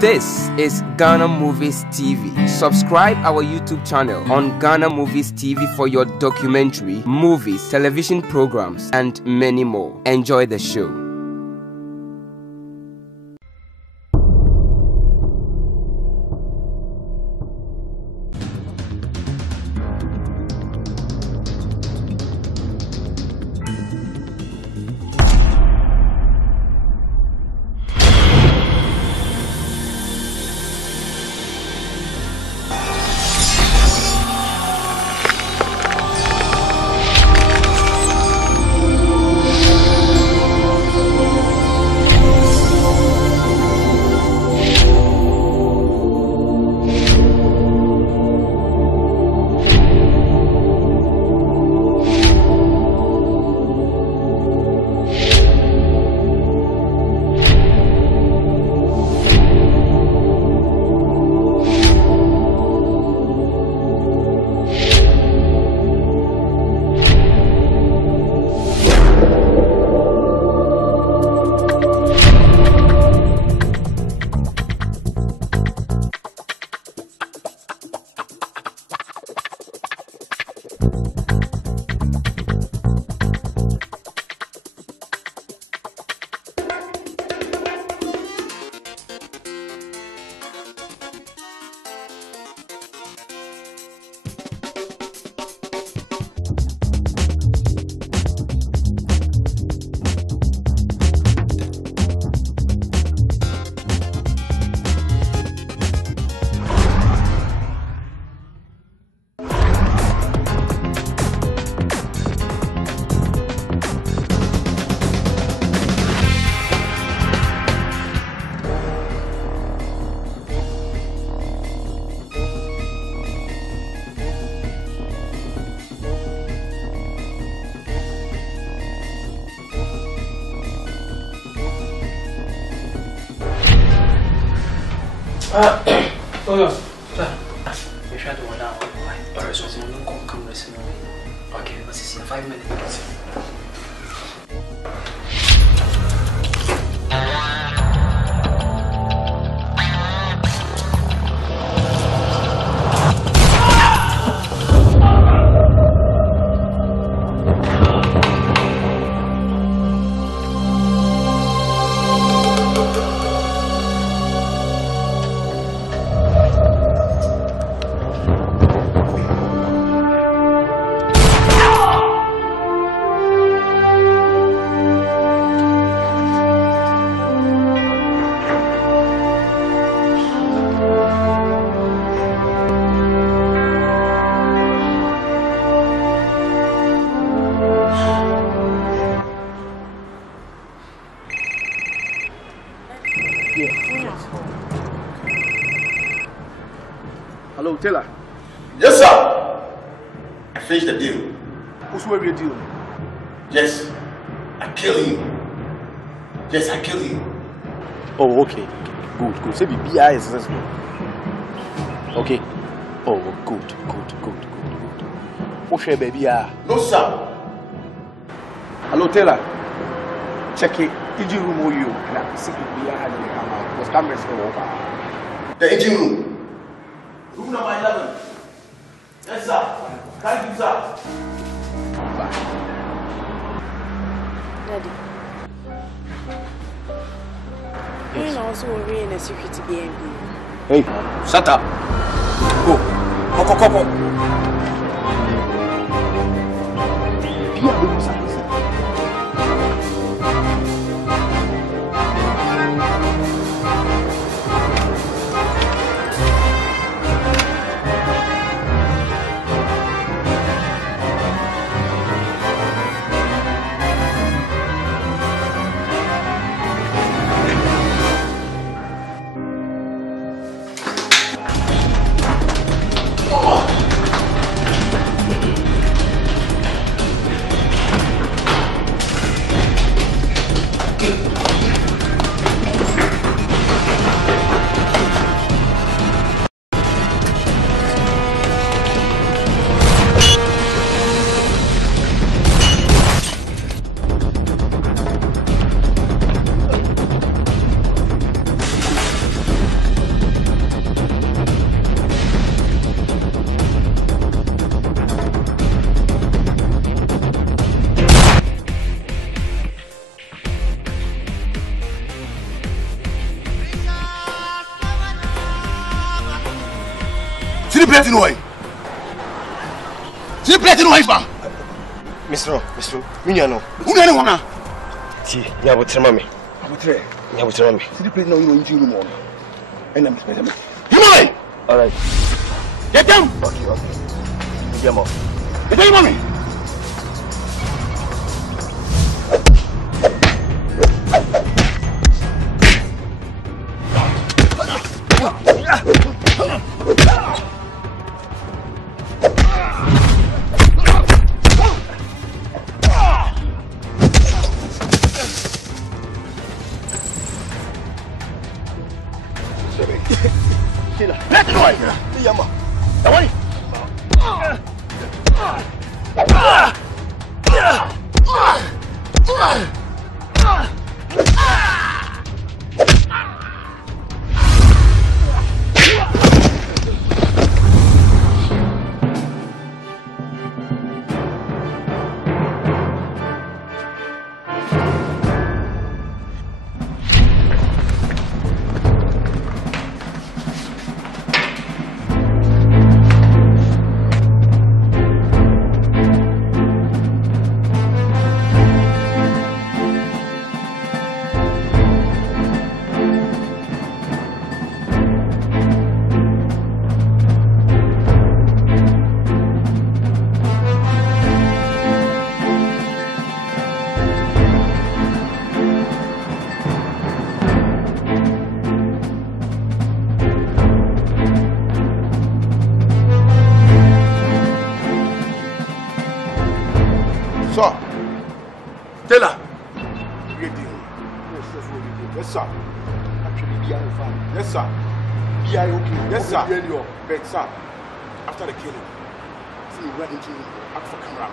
This is Ghana Movies TV. Subscribe our YouTube channel on Ghana Movies TV for your documentary, movies, television programs, and many more. Enjoy the show. Hello, Taylor. Yes, sir. I finished the deal. Who's where your deal? Yes, I kill him. Yes, I kill him. Oh, okay. Good. Say BI is successful. Okay. Oh, good. What's your baby? No, sir. Hello, Taylor. Check it. Engine room or you? And I see BI was cameras over. The engine room. Room number 11. Yes, sir. Thank you, sir. Bye. Daddy. Yes. You're also worrying in a security BNB. Hey, shut up. Go. See the plate in way. See the plate in way, fam. Mr. Minyano. Who know one? See, Yabutrami. Yabutrami. See the plate no you into room. And I'm spending. Come on. All right. Get down. Okay. Get more. Get down, mommy. Taylor. Yes, sir. Yes, sir. Yes, sir. But, sir, after the killing, see me right into act for camera.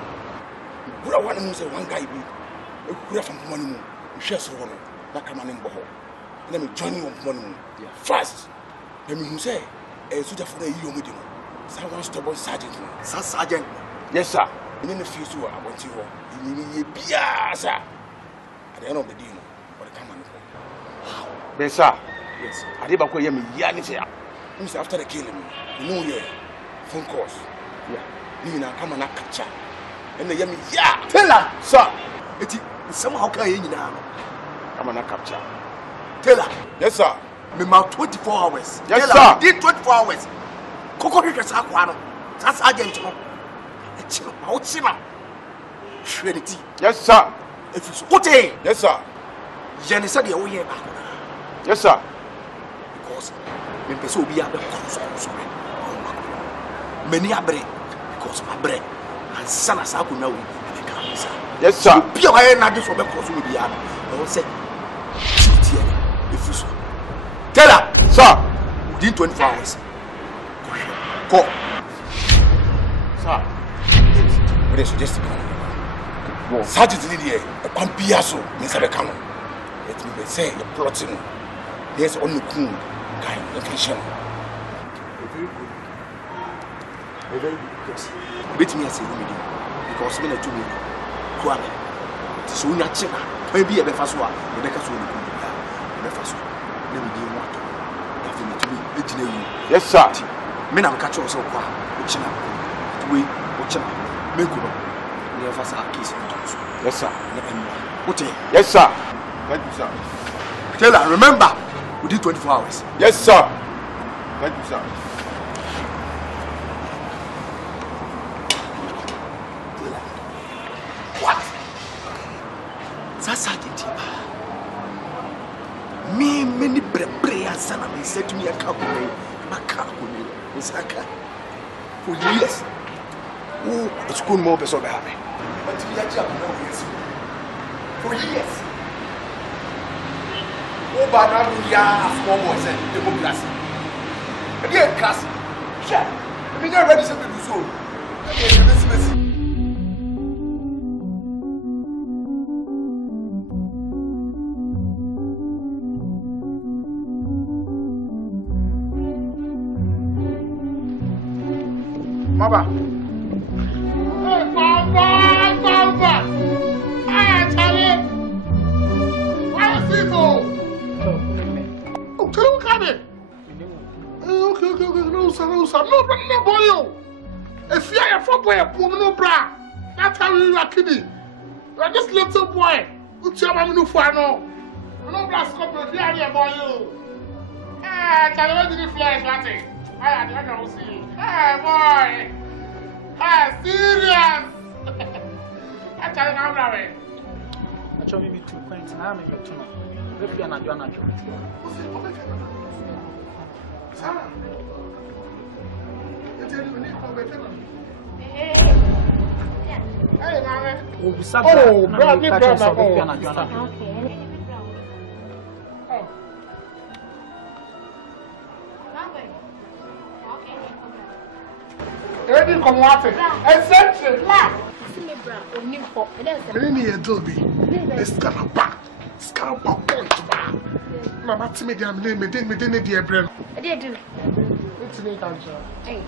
What I want to say, one guy be a from Manu, share some that come on in Boho. Let me join you on Manu. Fast. Let me say, a suitor for the you meeting. Someone stubborn sergeant. Sergeant. Yes, sir. And in the future, I want you all. Sir. At the end of the day, what come on? Mensah. Yes. I did about Yami Yanisia. After the killing, you know, yeah, phone calls. Yeah. You know, come on, catch up. And the Yami, yeah. Tell her, sir. It somehow can you now. Come on, capture. Tell her. Yes, sir. Me about 24 hours. Yes, sir. Did 24 hours. Coco Ricker's Aquano. That's agent. It's Trinity. Yes, sir. If it's okay. Yes, sir. Jenny said you're way back. Yes, sir. Because when people be able to cross, many are bread because my bread and son as I could know. Yes, sir. Be away and not from a cross with the other. I will say, if you so. Tell her, sir, within 24 hours. Go. Sir. What is suggested? Sergeant in the air, a pampiaso, Mensah Becano. Let me say, you're plotting. There's only cool kind of intention. A very good person. Beat me as a remedy because men are too many. Kwame. So, not China. Maybe a Befaswa, the Becas will be Befasu. Let me do what. Definitely, yes, sir. Men are catching us all. China. We, China. Mekuba. Yes, sir. Yes, sir. Thank you, sir. Tell her, remember, within 24 hours. Yes, sir. Thank you, sir. What? That's Sergeant. Me, many prayers, son of me said to me, I can't for years. Oh, it's good more person behind me. But we are just for years. Oh, but now we are small boys and the whole class. Again, class. Yeah. I mean, you're ready to do so. Mama. Hey, Baba! Hey, Charlie! Where is it all? Oh, can you come in? Okay. No, sir. No, boy. If you are a fuck boy, no bra. That's how you are kidding. You are just little boy. What's your mama no for no? No bra scorpion. You are a boy. Ah, tell me the flash, Matty. I don't see. Hey, boy. Ah, serious. I tell you now, Larry. I show me 2 points. Now I'm in your tuna. If you are not doing a job. Sarah. You tell me when you come back. Hey, Mama. Oh, Sandra. Oh, brother. Ready, come on. Essential. Any adobe. It's Scaraba point bar. Mama Timmy, I'm name me didn't dear brand. I did do. It's me, Sandra. Hey.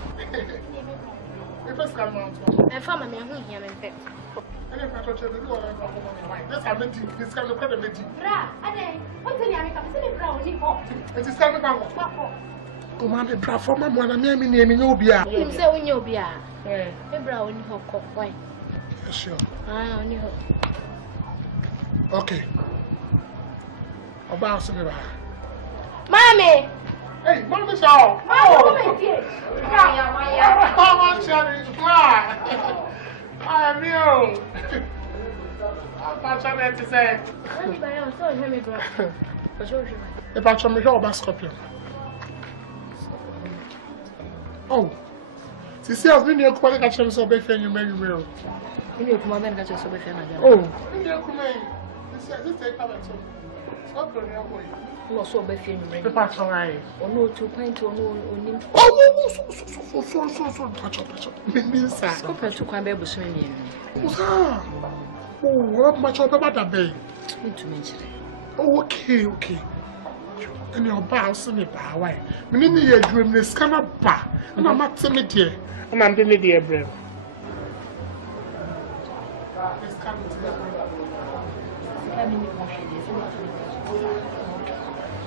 If it's come out, I found my young here in fact. I didn't have to tell you what I'm like. That's how many this kind of credit meeting. Bra, I did. What's the name? I'm saying brown, you go. It is coming back. Oh, man, the bra for my one, I'm naming Nobia. You say when you'll be a brown, you hope. Why? Sure. I only hope. Okay. About some of Mommy! Hey, Mommy, show! Oh, Come on, Cherry, fly! I'm you! I'm trying to say. If I try to show about scorpion. Oh, see, I've been here quite a chance of being you, Mary Will. You come on, get yourself a fan. Oh, this is take a letter. Stop going away. No, so be feeling the patch away. Or no, 2 points or no, Oh, so, patch up. Mensah. Compared to Kwaku swimming. Oh, what much about that bay? To mention it. Oh, okay. And your boss in the bar, why? Meaning your dream is kind of bar, and I'm not timid here, and I'm doing the bread.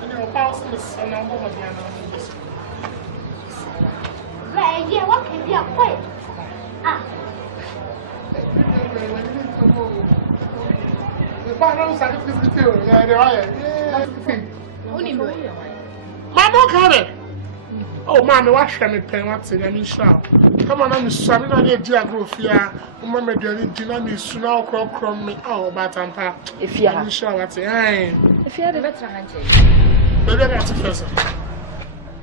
And your boss is an amount of Yeah, what can be a point? The final sacrifice detail, yeah. Manu come. Oh, man, watch me pen what's in any shop. Come on, I'm sorry, not a geography. Mamma, dinner me soon. I'll crop me. Oh, but I'm if you are sure what's in. If you had a better hunting, but that's a person.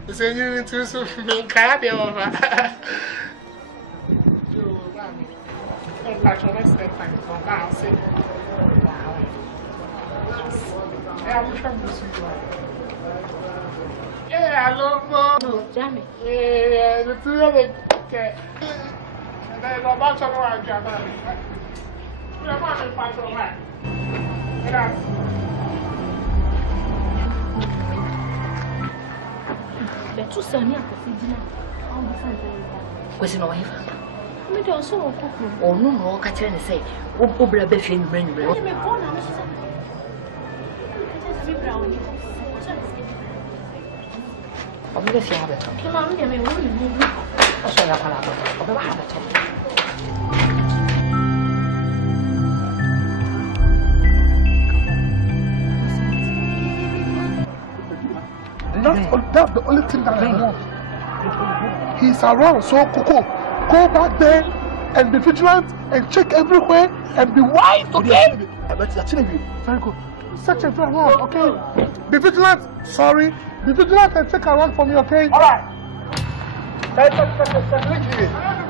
It's a new intrusive card over. Patroness, that time for bouncing. I wish I was yeah, I love Jammy. Yeah, the 2 of it. And then no match on around Japan. We are not in patron man. But to send me a coffee was in wife. We don't so Opoku. Oh, no, I tell you, say, Obra Beffin, bring me. I'm going to have it. Come on, give me one. I'll show you how I have it. That's the only thing that I want. He's around, so go back there and be vigilant and check everywhere and be wise, okay? Very good. Search everywhere, okay? Be vigilant. Sorry. Be vigilant and check around for me, okay? All right. Be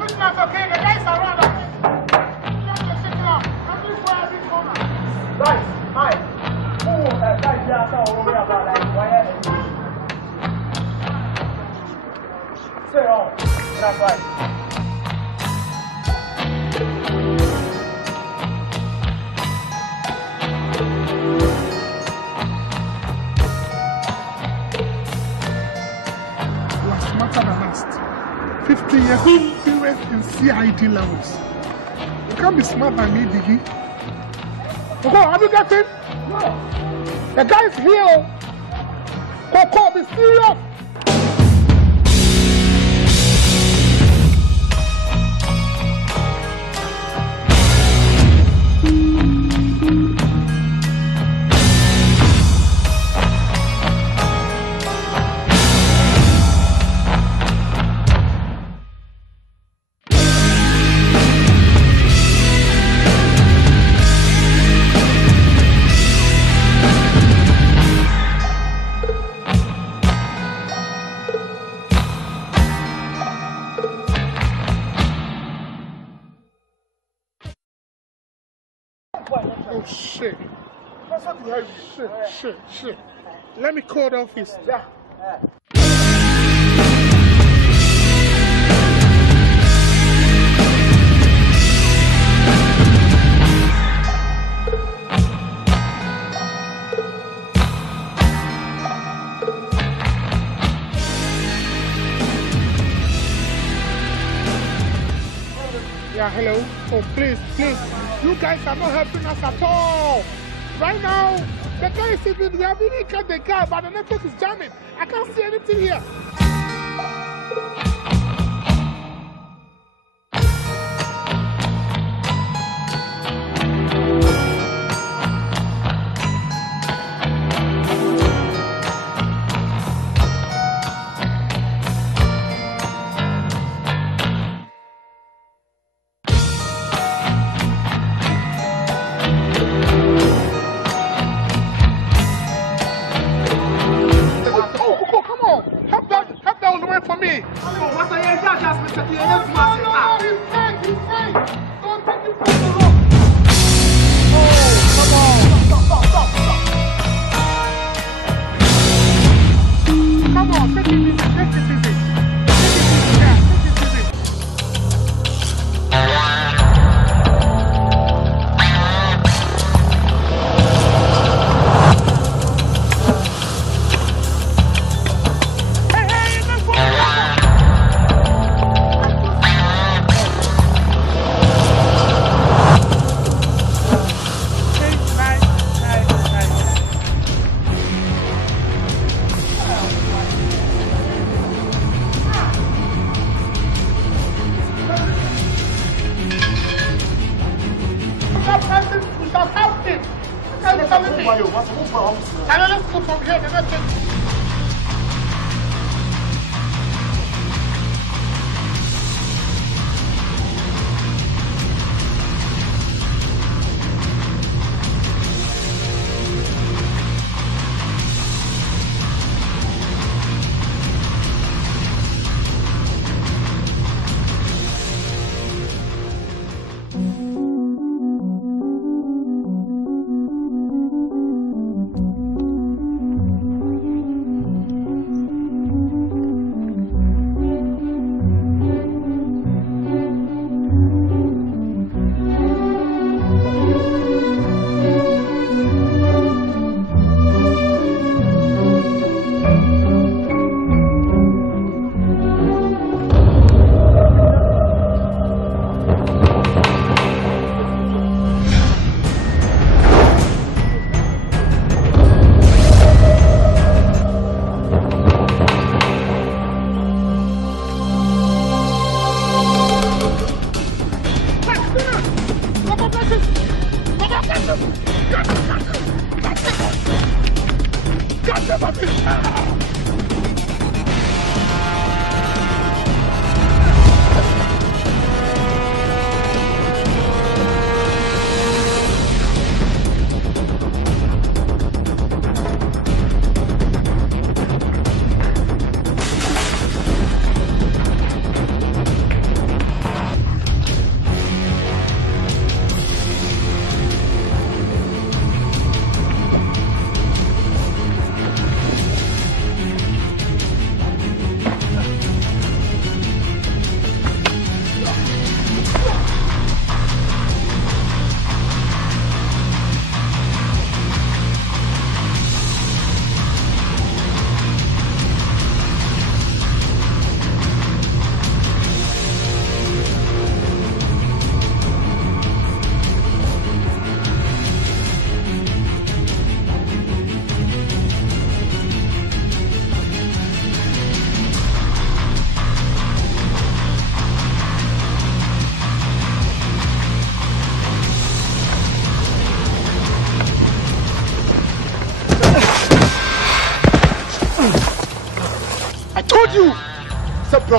vigilant, okay? The guys are around, okay? Right. Hi. That's right. Smarter than last. 50 years experience in CID levels. You can't be smart than me, Diggy. Coco, have you got him? No. The guy is here. Coco, be serious. Oh, shit. Shit. Let me call the office. Yeah. Yeah, hello. Oh, please. You guys are not helping us at all. Right now, the guy is sitting there. We didn't catch the guy, but the network is jamming. I can't see anything here.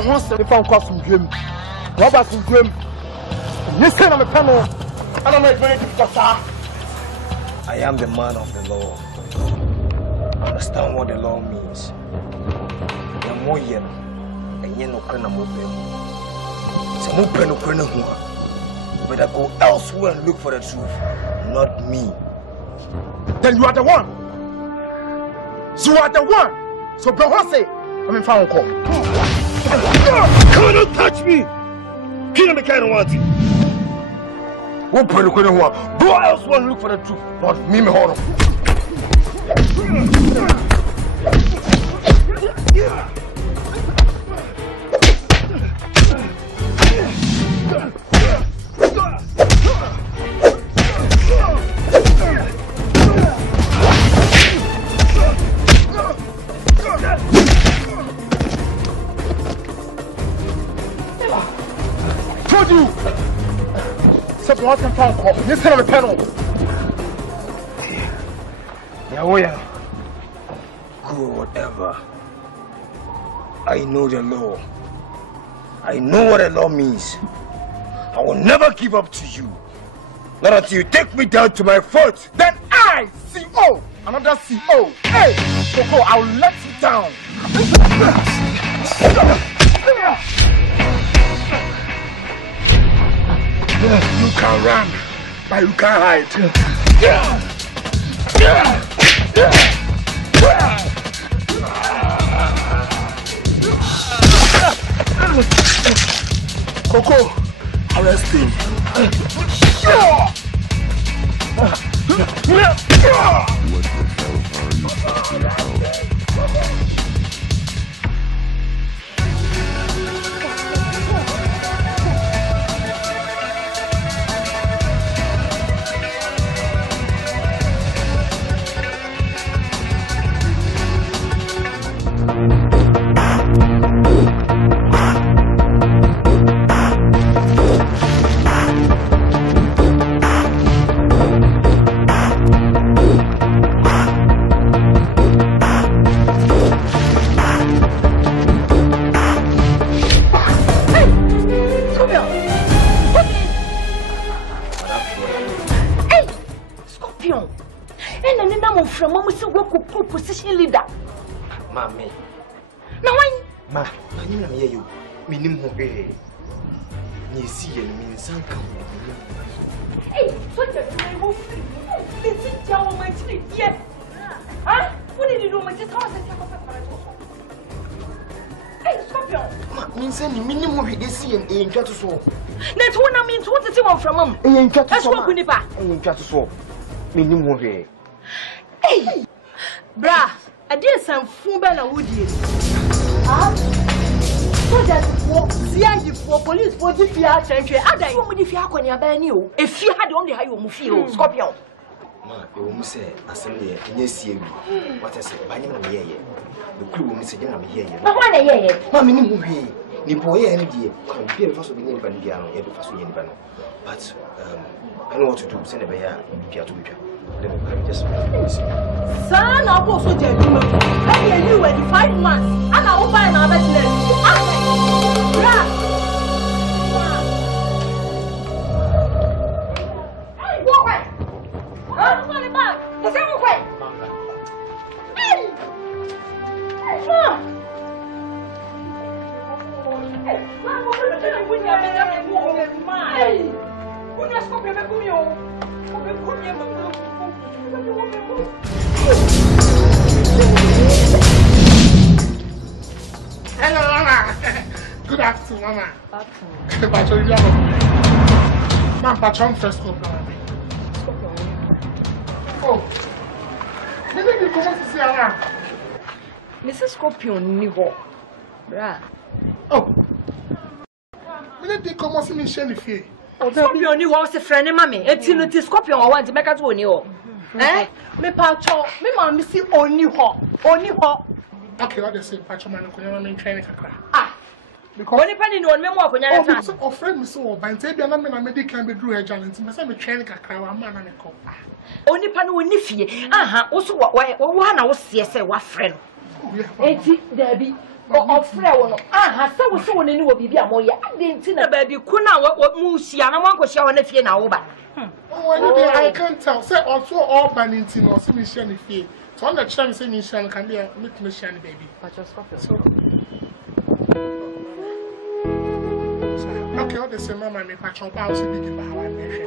Once the phone calls from Jim, Robert from Jim, you said I'm a panel. I don't make money to I am the man of the law. I understand what the law means. The more yen, and yen no crana mopem. Some open no crana hua. better go elsewhere and look for the truth, not me. Then you are the one. You are the one. So Behose, I'm in front of you. Don't touch me! Kill me, kind of want it. Go elsewhere and look for the truth, not me, me horror. Told you! Except one can phone call. This kind of a panel. Yeah, go whatever. I know the law. I know what the law means. I will never give up to you. Not until you take me down to my foot. Then I, CO, another CO. Hey, Coco, I'll let you down. You can run, but you can't hide. Coco, arrest him. What the hell are you talking about? Position leader. Mommy. Now why? Ma, I didn't hear you. Minimum pay. You see, you mean some company. Hey, so you're going to sit down on my tree. Yes. Huh? What did you do? My sister was Hey, Scorpion. Means any minimum he did see and got to solve. That's what I mean. What is it from mom? And got to That's what we need. And got to solve. Minimum pay. Hey. Bra, I did some food and a woody. Ah, so that for police for the fear country. I don't know if you are going to ban you. If you had only how you feel, Scorpion. Ma, you almost say, Assembly, and yes, you. What I said, I didn't hear you. The crew will miss again. I'm here. I want to hear it. My minimum pay. Nipoy and dear, compare first of the Bandiano, every first in Bano. But I know what to do. Send a bear, Pia to Pia. Just son, I'll go so dead. I knew you were 5 months, and I'll find our best. Hey, walk away. I'm going back. The same way. Hey, Hello, Mama. Good afternoon, Mama. Afternoon. Patron first go. Oh. Did you come to see Anna? Mrs. Scorpion, Nivo. Bra. Oh. Did you come to see me, Shelly? Scorpion, you was a friend, Mammy. It's in the Scorpion. I want to make us one you. Eh? Me patron, me mammy see only hot. Okay, what they say, Patron, I'm going to train. Ah. Because only penny on me more when you're a friend, so by the I'm a medical be drew a challenge. I'm training a crowd, a man and a cop. Only pan with Niffy. Aha, also what one I was yes, a friend. Ain't Debbie? Or friend. Aha, so was so in will be a more. I didn't see a baby. Could not what moves you and I want to show an if you now. Oh, I can't tell. Say also all banning or see me shiny fee. So on the chance, say me shiny can be a little shiny baby. So. Okay, all the same, Mamma, make a chop house big in my nation.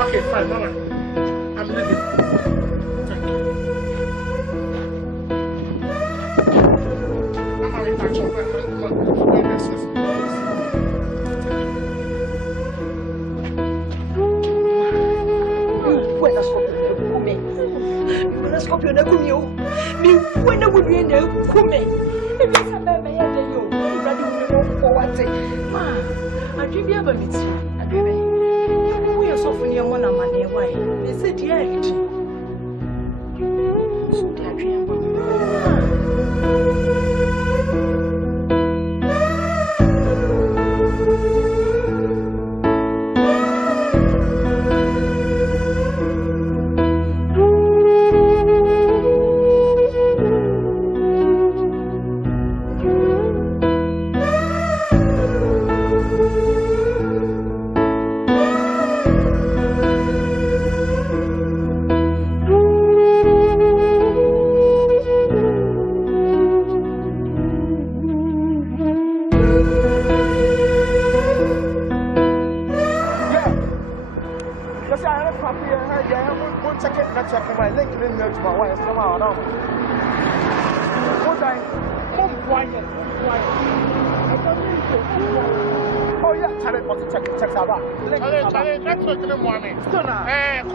Okay, fine, Mama. I'm leaving. Thank you. Mama, make a chop house. Scorpio na kumyo mi wena wudwe na kume e bi sa ba ba ya de yo radi wo ko wate ma adwe bi aba miti adwe be wo ye so funi mo na mane wai me se di aiti so di adwe amba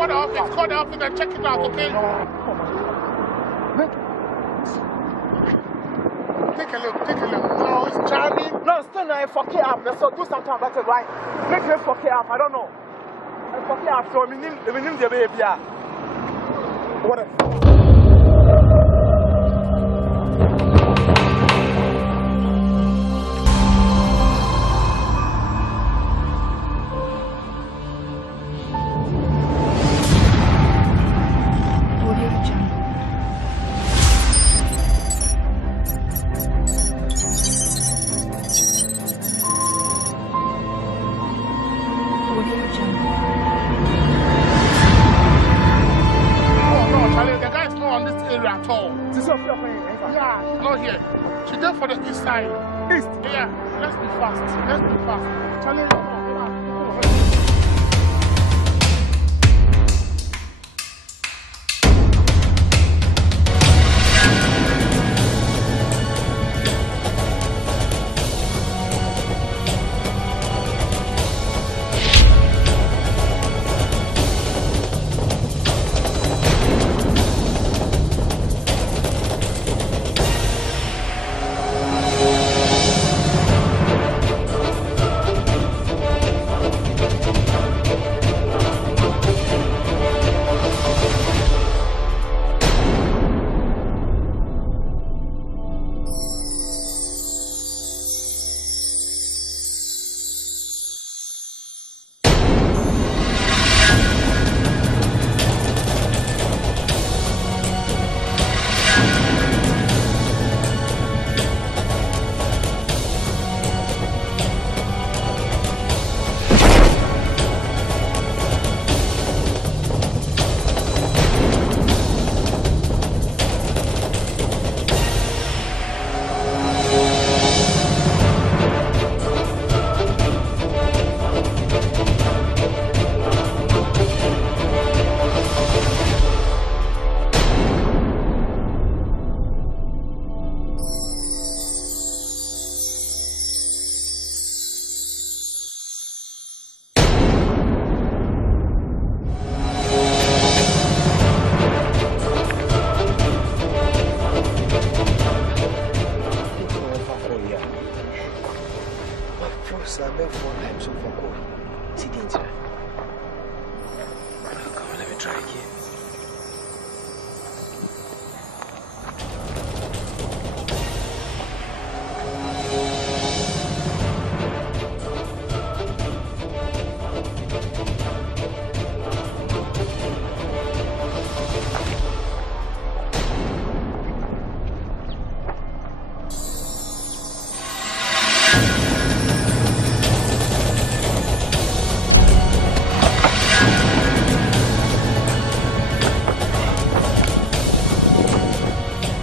Call the office and check it out, okay? Take a look. No, it's charming. No, still not fuck it up. So do something about it, right? Make him fuck it up. I don't know. Fuck it up. So we need the baby. Yeah. What?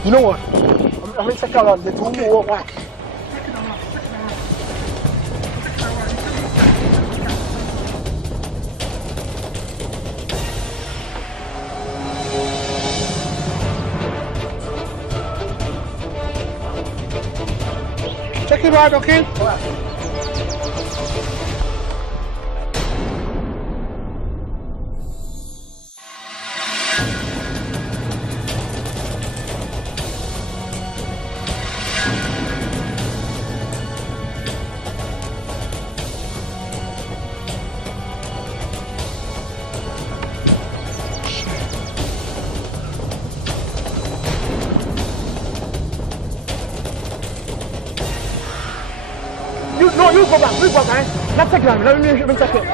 You know what? I'm going to check around. They told me what. Check it out, okay? All right. No, you go back. Let's take it. Let me check it.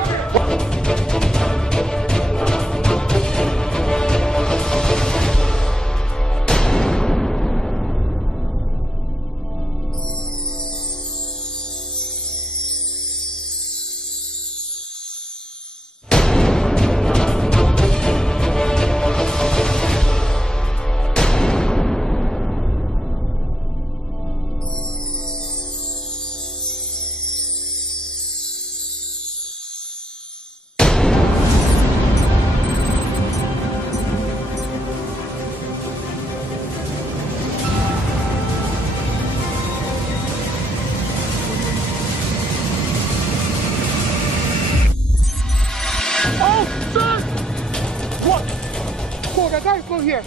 Here.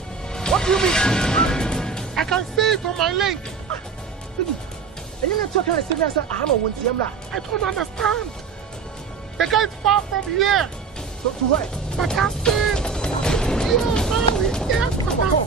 What do you mean? I can see it on my link. And you're not talking like I don't understand. The guy is far from here. So to where? I can't see it. Yeah, come on.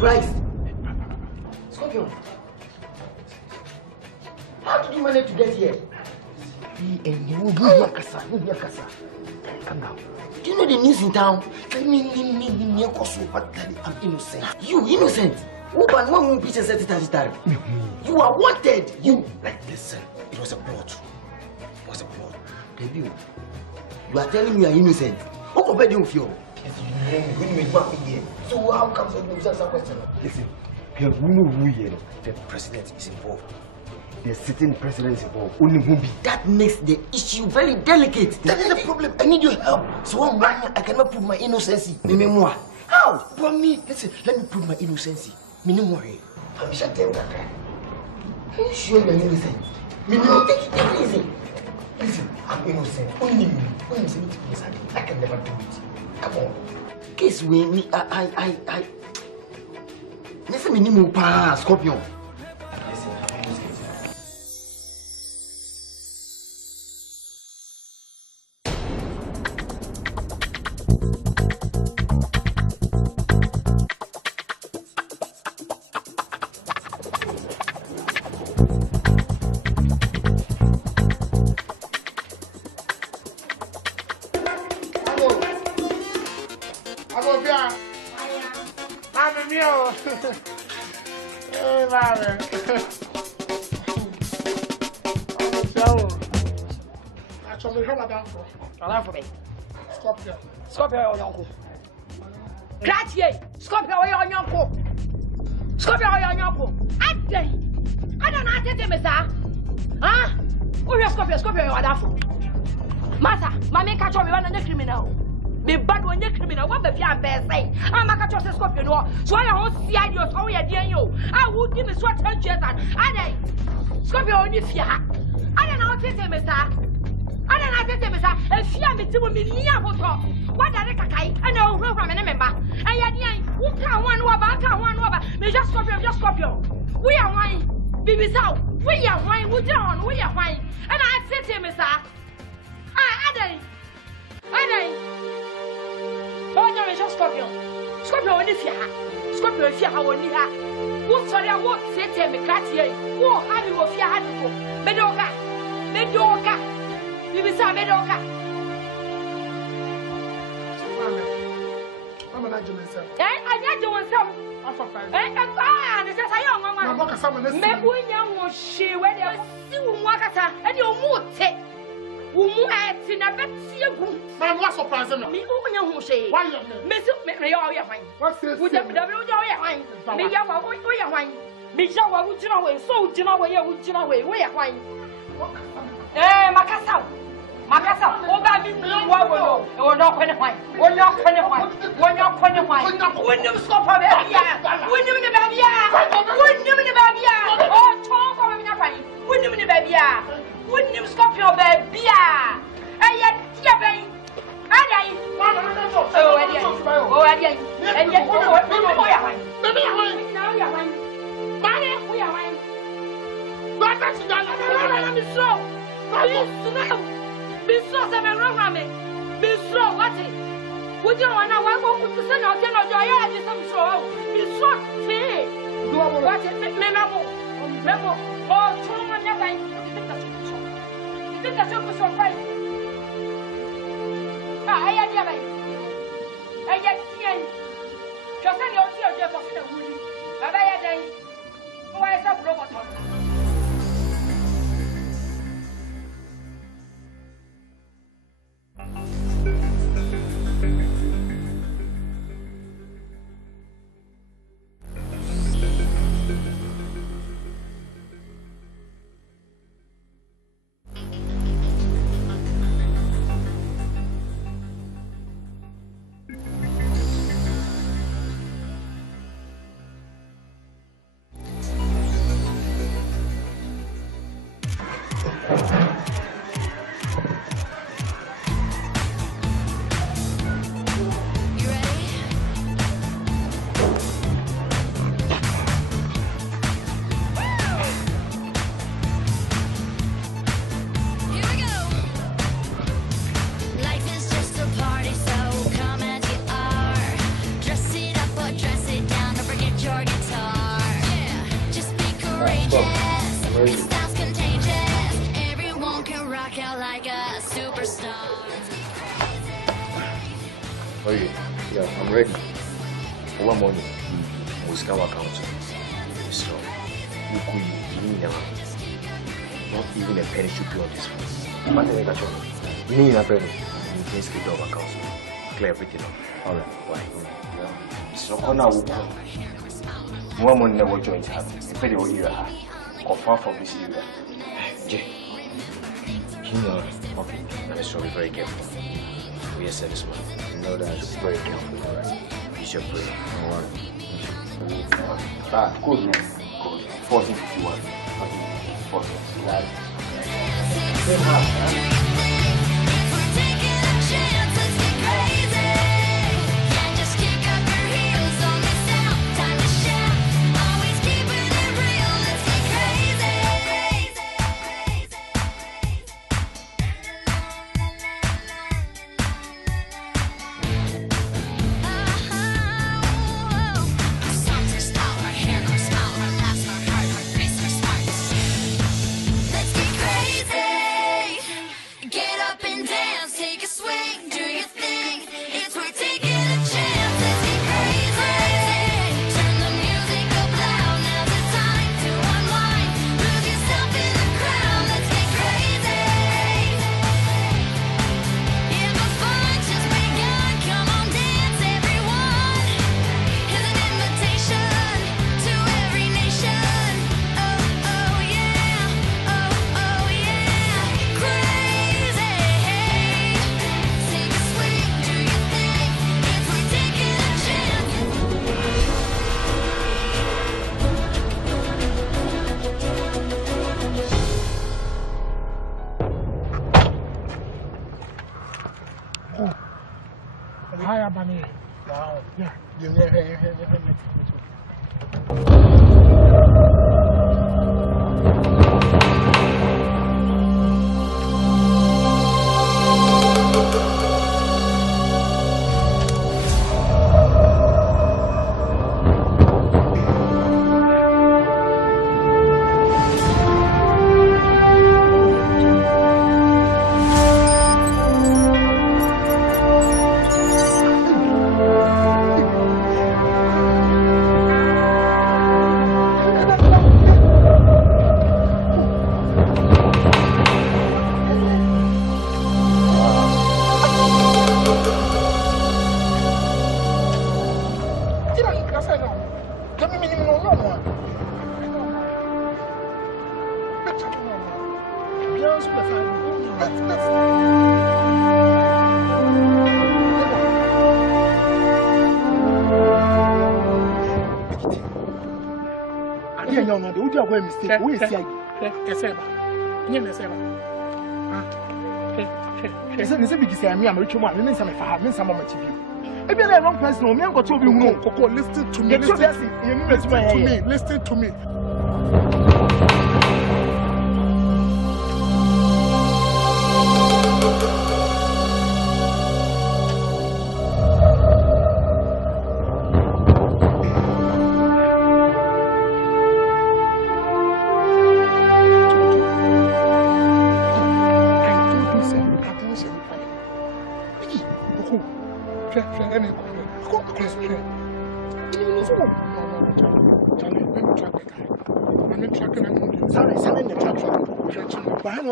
Christ! Scorpion! How did you manage to get here? Calm down. Do you know the news in town? I'm innocent. You innocent? You are wanted. You listen. It was a plot. It was a plot. Debut. You are telling me you are innocent. What compared to you? So how comes you answer that question? Listen, we know who here. The president is involved. The sitting president is involved. Only Mumbi. That makes the issue very delicate. That is the problem. I need your help. So I'm running. I cannot prove my innocency. How? For me, listen. Let me prove my innocency. I'm shut down that guy. Are you sure you're innocent? Take it easy. Listen, I'm innocent. Only me. I can never do it. Come on. Case with me, I. Listen, minimum pa, Scorpion. Listen, I'm innocent. Hey, Manu. Scorpio. Scorpio or Yonko. Gratier, Scorpio or Yonko. Scorpio or Yonko. I don't know, Mr. Huh? Who is Scorpio? Scorpio or Adafo? Massa, Mamma catch on the criminal. Be bad when you're criminal. What the fiam bear say? I'm a catch of Scorpio. So I won't see ideas. Oh, yeah, dear you. I would give a sweat and jet. I Scorpio only fear. I don't know what to say, Mr. I don't know what to say, Mr. And fear me to me near photo. What are the cakai? I know no from a member. And yet, who can't one over? Me just Scorpio. We are wine. Baby, so we are wine. We are wine. And I said to him, Mr. I oh, no, it's just Scorpio. Scorpio only fear. Scorpio fear how only her. What sorry, I won't say to me, Gratier. Who have you of your hand for? Bediako. You will say Bediako. I'm an agent myself. I do myself. I'm surprised. And it's just a young woman. I'm not someone else. Maybe when you was she where they see Wakata and your mood take. Who at in a bed see a boom. Man, what's surprising me? Who say, why you miss me all your wine? What's this? Would you have wine? Me, you are wine. Me, you are would you know way, so do you know where you would you know way, where wine? Eh, Macassa, oh, baby, or not when wine, or not when wine, when you stop of it, when you in the baby, when you in the baby, oh, talk of your wine, when you in the baby. Wouldn't you stop your baby? And yet, dear baby, and yet, that's your surprise. I get just tell your dear for Woody. Bye, why is that robot? I'm ready. One morning, we scan our account. So, you could not even a penny should be on this phone. But then, you need a penny. You can skip our account. Clear everything up. All right. Why? So, now we come. One morning, never joined her. The penny will hear her. Or far from this area. Jay. You know, okay. And so be very careful. We are servicemen. You know that. Very careful. All right. You should pray. All right. Code name. Code 1451. 1451. Right. Abani. Wow. Yeah. Mistake. Who is here? Listen, because I am a rich woman. Listen to me. Listen to me.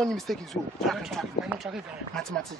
Mistake is you. Mathematics.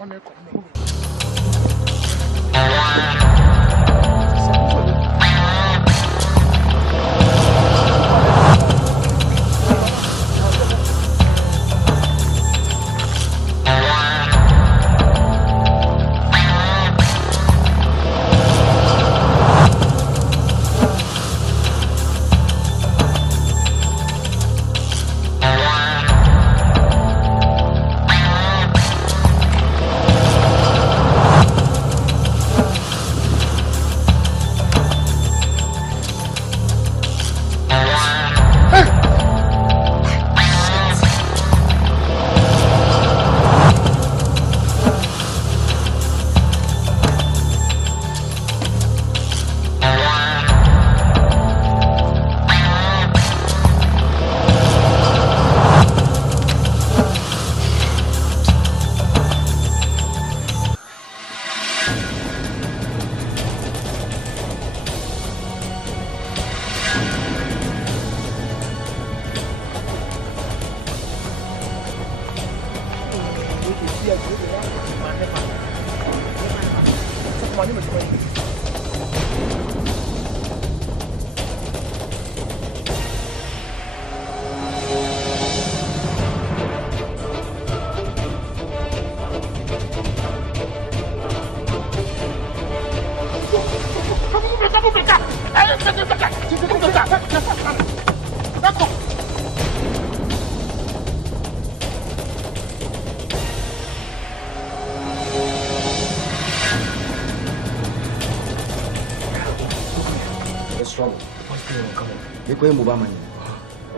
When Mubama,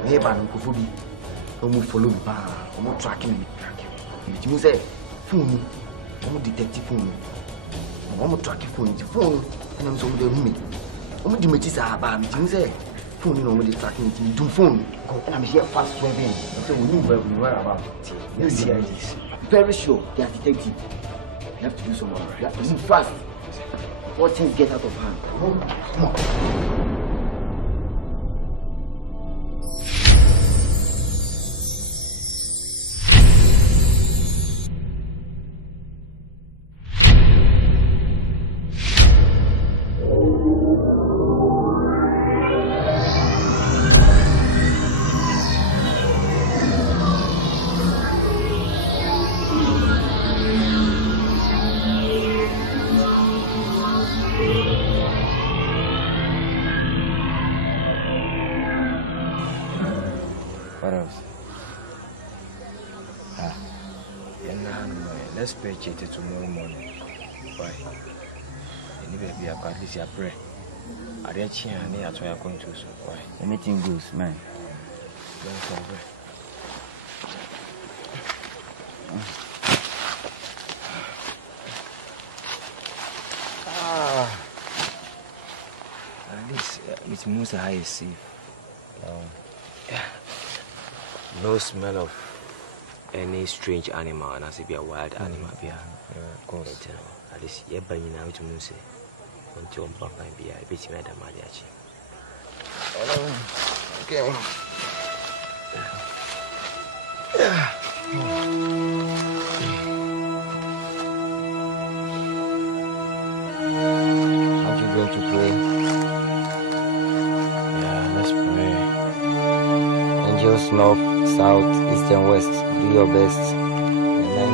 neighbor and Kufubi, almost follow me, almost tracking me. It means a phone, almost detective phone, almost tracking phone, and I'm so the roomie. Almost the matches are bad, it means a phone, almost tracking it, do phone. I'm here fast swimming, so we knew where we were about. You see, very sure they are detective. You have to do some more. You have to move fast. Before things get out of hand. Come on. Let's purchase it tomorrow morning. Why? Bediako, at least I pray. I didn't change any at where I'm going to, so why? Anything goes, man. At least it's Mensah high safe. Yeah. No smell of any strange animal, and as if be a wild animal. Yeah, of course. At least you're buying now to Mensah. Until Papa and be a bit mad at Mariachi. Okay. Aren't you going to pray? Yeah, let's pray. Angels north, south, east and west. Do your best. Amen.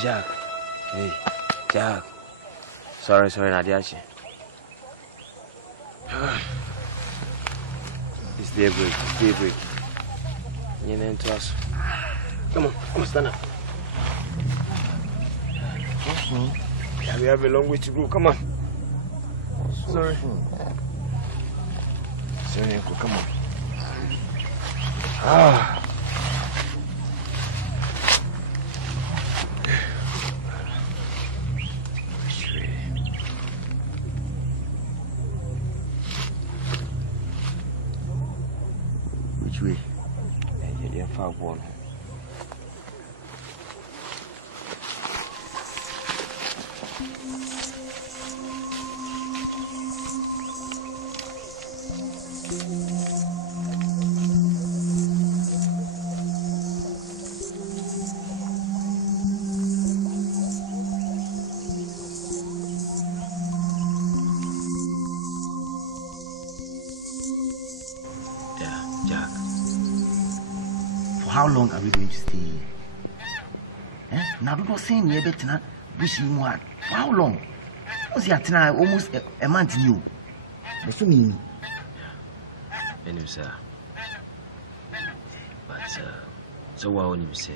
Jack. Hey, Jack. Sorry, Nadiachi. It's daybreak. You know to us. Come on, stand up. Yeah, we have a long way to go. Come on. Sorry, Uncle, come on. Which way? Yeah, far one. How long are we going to stay here? Now, people saying we're better wishing what? For how long? Was it almost a month new? But for me, anyway, sir. But so what would you say?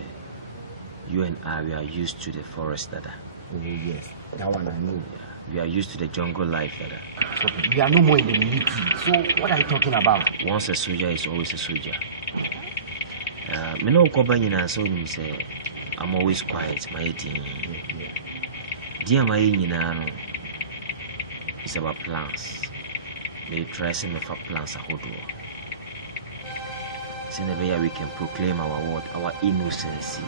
You and I, we are used to the forest, Dada. Oh yes, that one I know. Yeah. We are used to the jungle life, Dada. So we are no more in the military. So what are you talking about? Once a soldier is always a soldier. Me no kobanya so him say I'm always quiet, my eating. Dear my no. It's about plans. May try some of our plans at Kwadwo. So never we can proclaim our word, our innocence.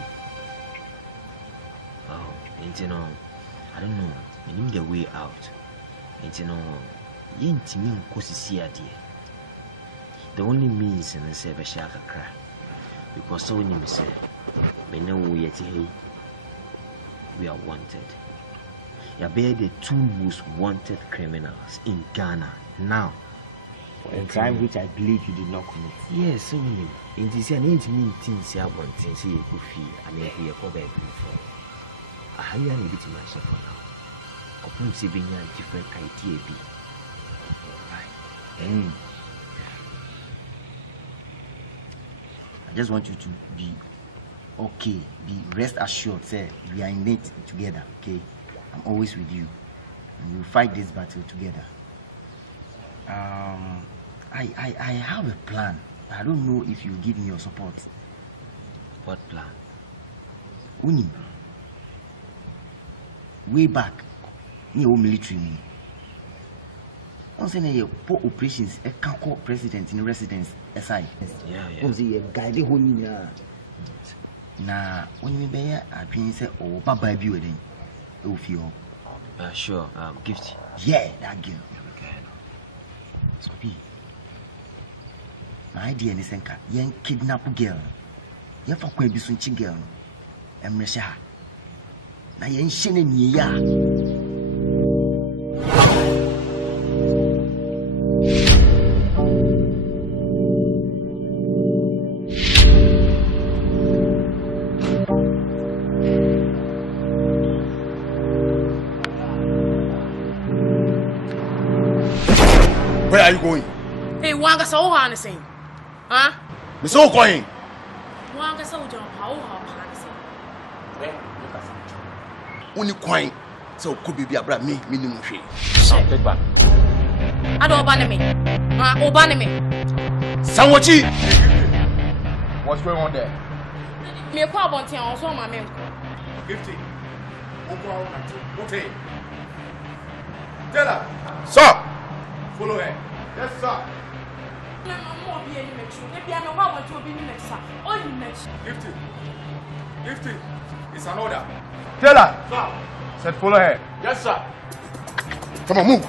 Oh, and you know, I don't know. We need the way out. And you know, you ain't me dear. The only means in the service shall cry. Because so when you say, we know we are wanted. You are the two most wanted criminals in Ghana now. For a crime which I believe you did not commit. Yes, so many. In this year, need mean things I want to see you could feel. I mean, we are for baby before. I have a bit myself for now. Upon seeing a different idea. Right. I just want you to be okay, be rest assured, sir. We are in it together, okay? I'm always with you, and we'll fight this battle together. I have a plan. I don't know if you give me your support. What plan? Uni. Way back, near military. I'm saying you put operations, a Kwaku president in residence, SI. Yeah. You guide the whole now, when you be I been say, oh, Baba, be with him. Oh, feel. Sure. Gift. Yeah, that girl. Okay. My idea is that you kidnap a girl. You have a quite be some girl. I'm Resha. na yenhye ne niya. Where are you going? Hey, wanga sa uha na saying. Huh? Miss Okoyin. Wanga sa uja pa uha na saying. Uni coin. So could be abra me minimum fee. Take back. I don't obane me. Obane me. Sanwachi. What's going on there? Me kwa bonti an so ma me. 50. Okay. Tell her. Sir. Follow her. Yes, sir. 50. It's an order. Tell her. Sir. Said follow her. Yes, sir. Come on, move.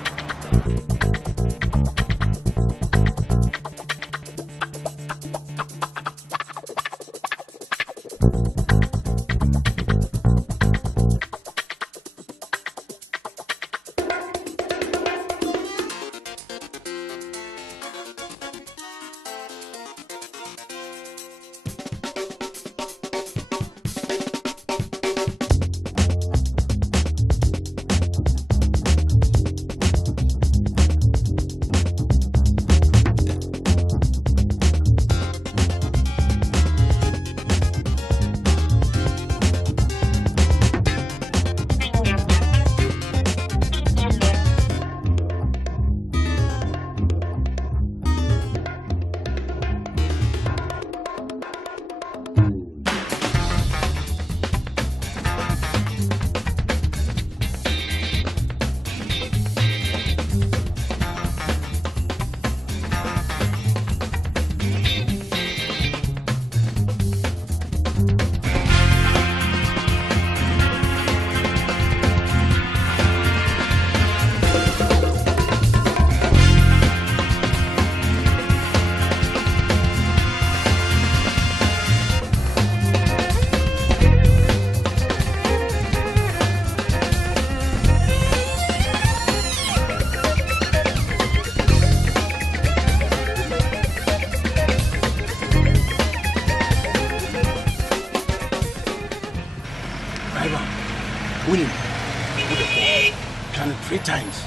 Times,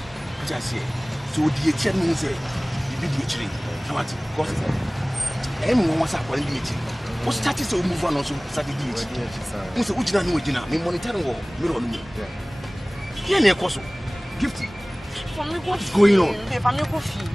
just here. So the chairman means you be the chairman. How much? Because anyone wants to go in the meeting. What started to move on also started the meeting. Who said, "Which no dinner? Me monitoring or me on me." Here near Koso, gift. What's going on? If I'm your coffee.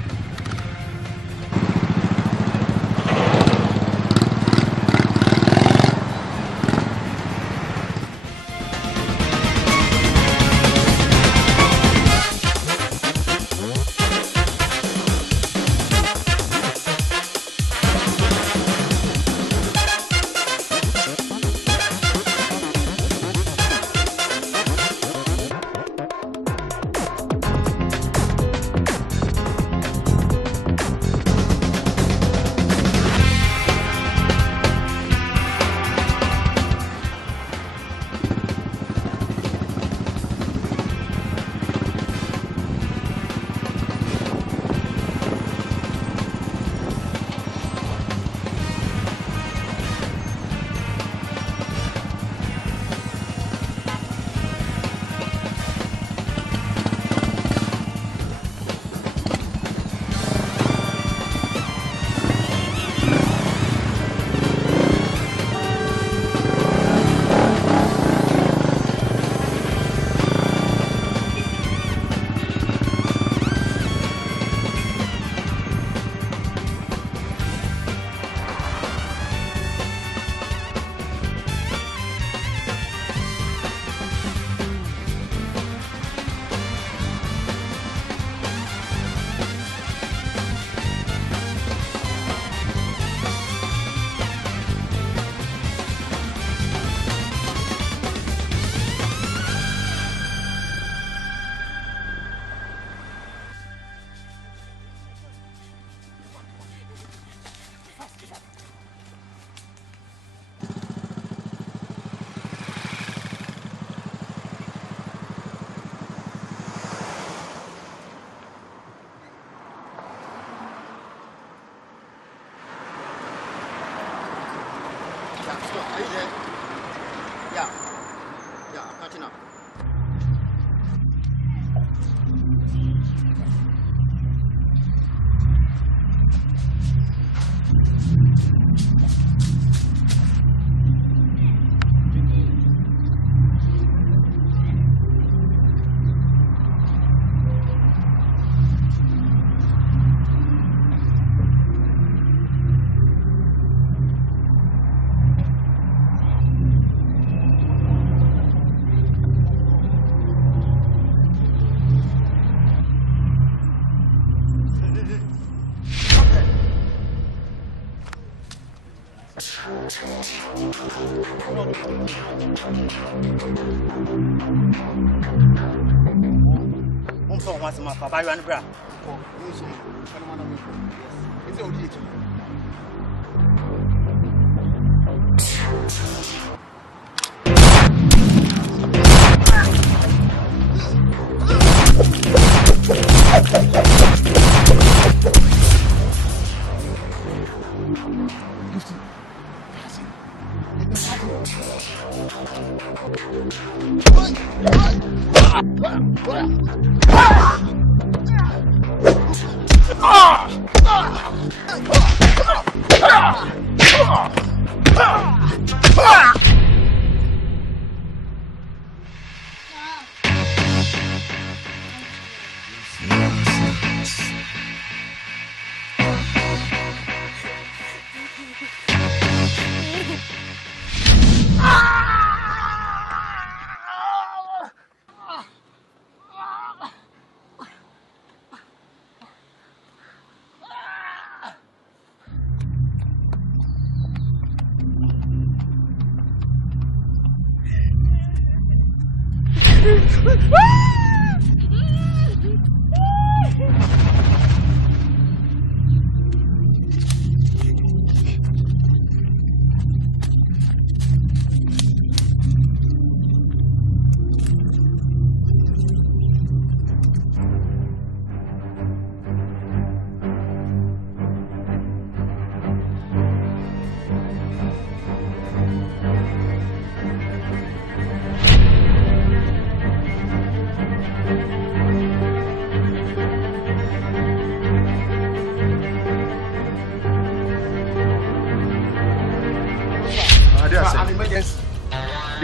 Are you there? Yeah. Yeah, I'm catching up.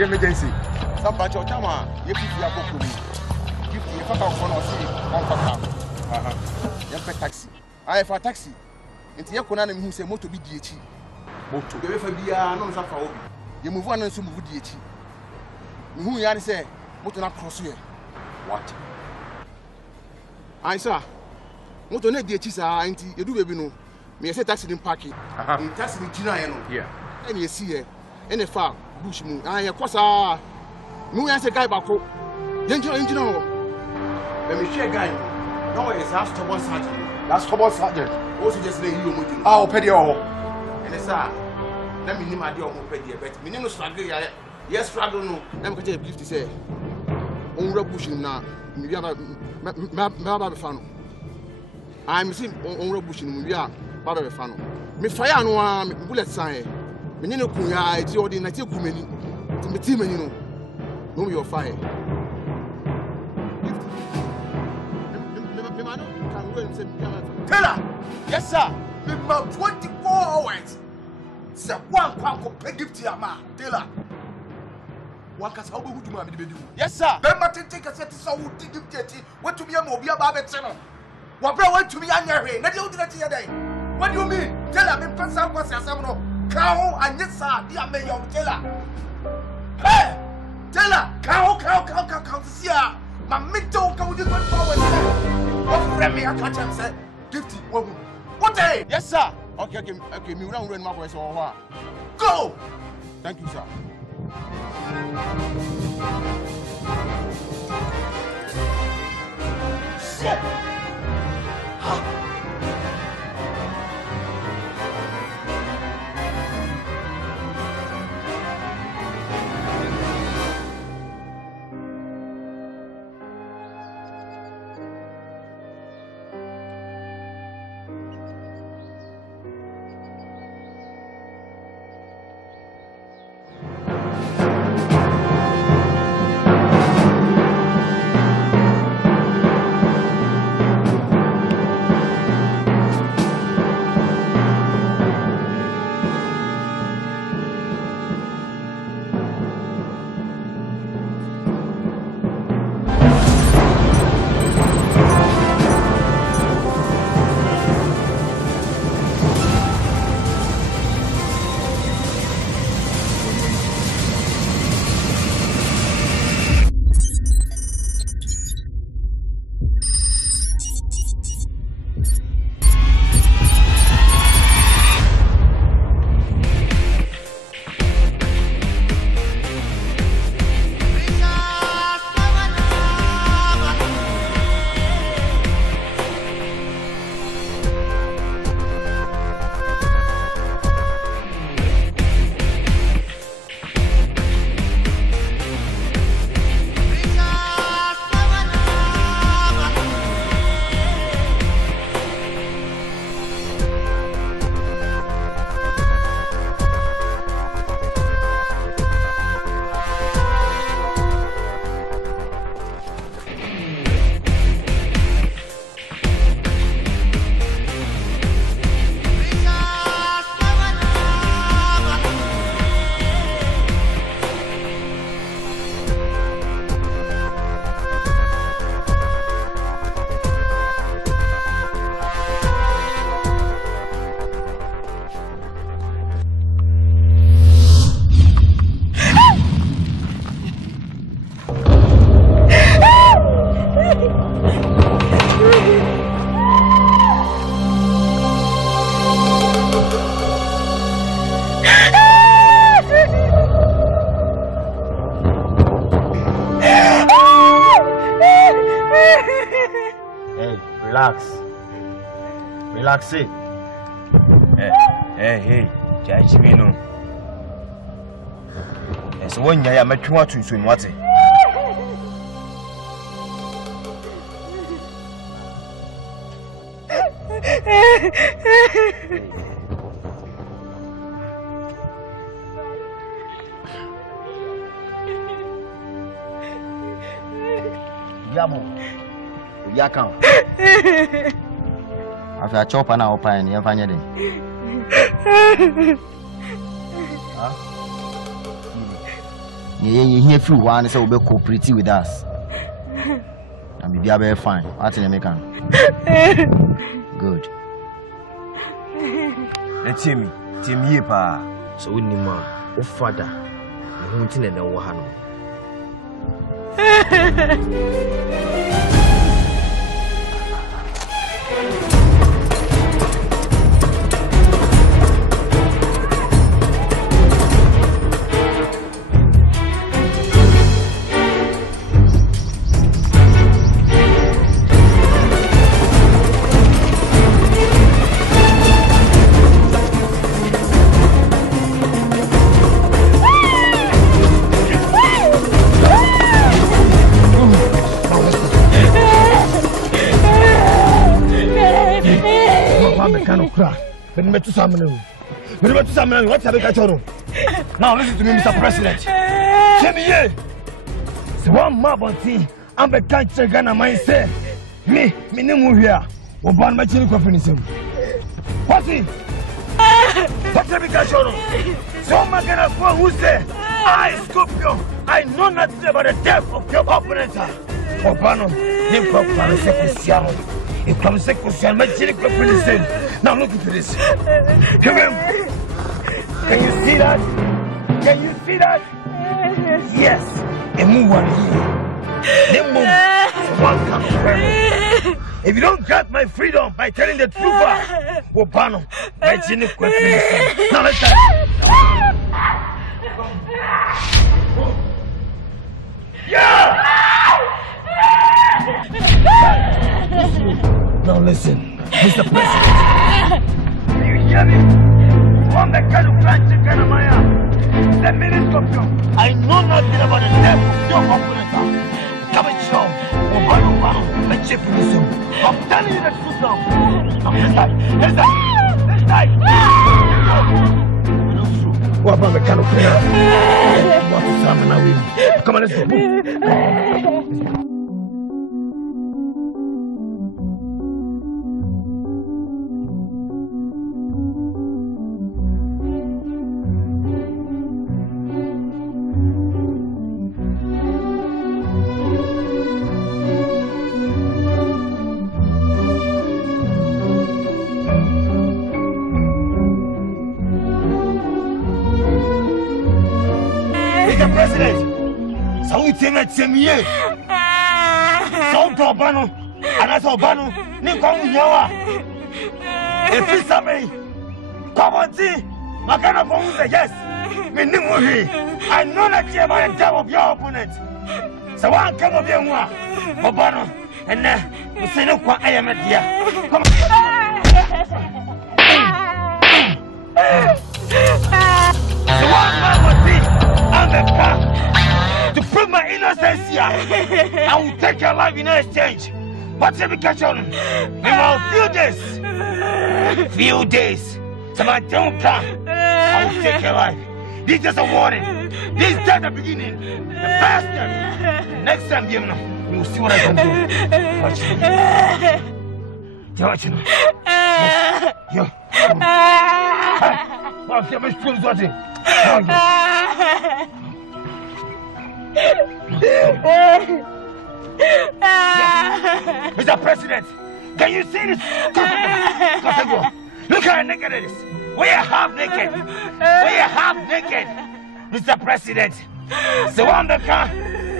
Emergency. Somebody your chama, you keep your Opoku. You put out for us on car. You pay taxi. I have a taxi. Into your Conan who say motor be DH. Motor. The way be no Saka. You move on and some wood DH. Who you say, motor not cross here. What? I saw. Motor net DH, sir, you do baby no. Me say taxi in parking. Taxi in China. Yeah. And you see here. In a farm. Bush moon. I Akwasi. No answer guy bako. Danger engine. Let me share guy. No it's that's stubborn sergeant. That's stubborn sergeant. Also just lay you mood. Ah, Bediako. And it's let me name idea of Bediako. But me name struggle. Yes, struggle no. Let me get a gift to say. On bush now. We are Baba Fano. I'm seeing on bush in we are Baba Fano. Me fire no bullet sign. Me no kuya eti odi na ti kumeni ti me ti meni no no your fire me Manu can go and say Taylor yes sir me about 24 hours say one Kwaku pay gift ya ma Taylor one kasa obo hudu ma me be yes sir be ma take a set so would gift eti what to be am obi aba be tse no wa bra want to be anya hwe na dey odi na ti ya dai what do you mean Taylor me pesa kwase asam no Cow and yes, sir, dear Mayor Taylor. Hey, Taylor, cow, see ya. My midtoe, can you go forward? What friend me, I catch him, say, 50. What day? Yes, sir. Okay, me run my voice over. Go! Thank you, sir. Shit! taxi. Hey, Judge Mino. As one year, I met you to swim what? Yamo, Yakam. After a chop and our pine, you're finding it. You hear through one, so we'll cooperate with us. And we'll be very fine. What's in American? Good. Let's see me. Timmy, pa. So we need more. Oh, father. You won't in the Wahano. What have you got on? Now listen to me, Mr. President. Tell me here. So one mob on team, I'm a country Ghana mindset. Me name here. One born my children confidence. What's it? What have you got on? So my Ghana for who say, I Scorpio, I know nothing about the death of your opponent. Obano, you come from Secusiano. You come Secusiano, my children confidence. Now look into this. Come in. Can you see that? Can you see that? Yes. A move on here. They move. One comes. If you don't grab my freedom by telling the truth, Obano, my chin is quick. Now let's go. Yeah! Now listen, Mr. President. Do you hear me? From the kind of country Ghana, the minister, I know nothing about the death of your opponent. Come and show. Obano, the chief minister. I'm telling you the truth now. Now let's die. Let's die. What about the kind of prayer? What is happening? Come on, let's go. Temiye Sonto Bano Anaso Bano Nikon Yawa Efisame Kwabonti Makana Fonse yes Minimuhi I know that you are the devil of your opponent So one come of your one Obano and then you say no I am at here Come So one man was this I'm the car to prove my innocence here, I will take your life in exchange. What's the occasion? In about few days, so I don't come, I will take your life. This is just a warning. This is just the beginning. The first step. Next time, you will see what I can do. Watch you. Yo. What's your mistakes? What's it? Mr. President, can you see this? Look how naked it is. We are half naked. Mr. President. So I'm the car.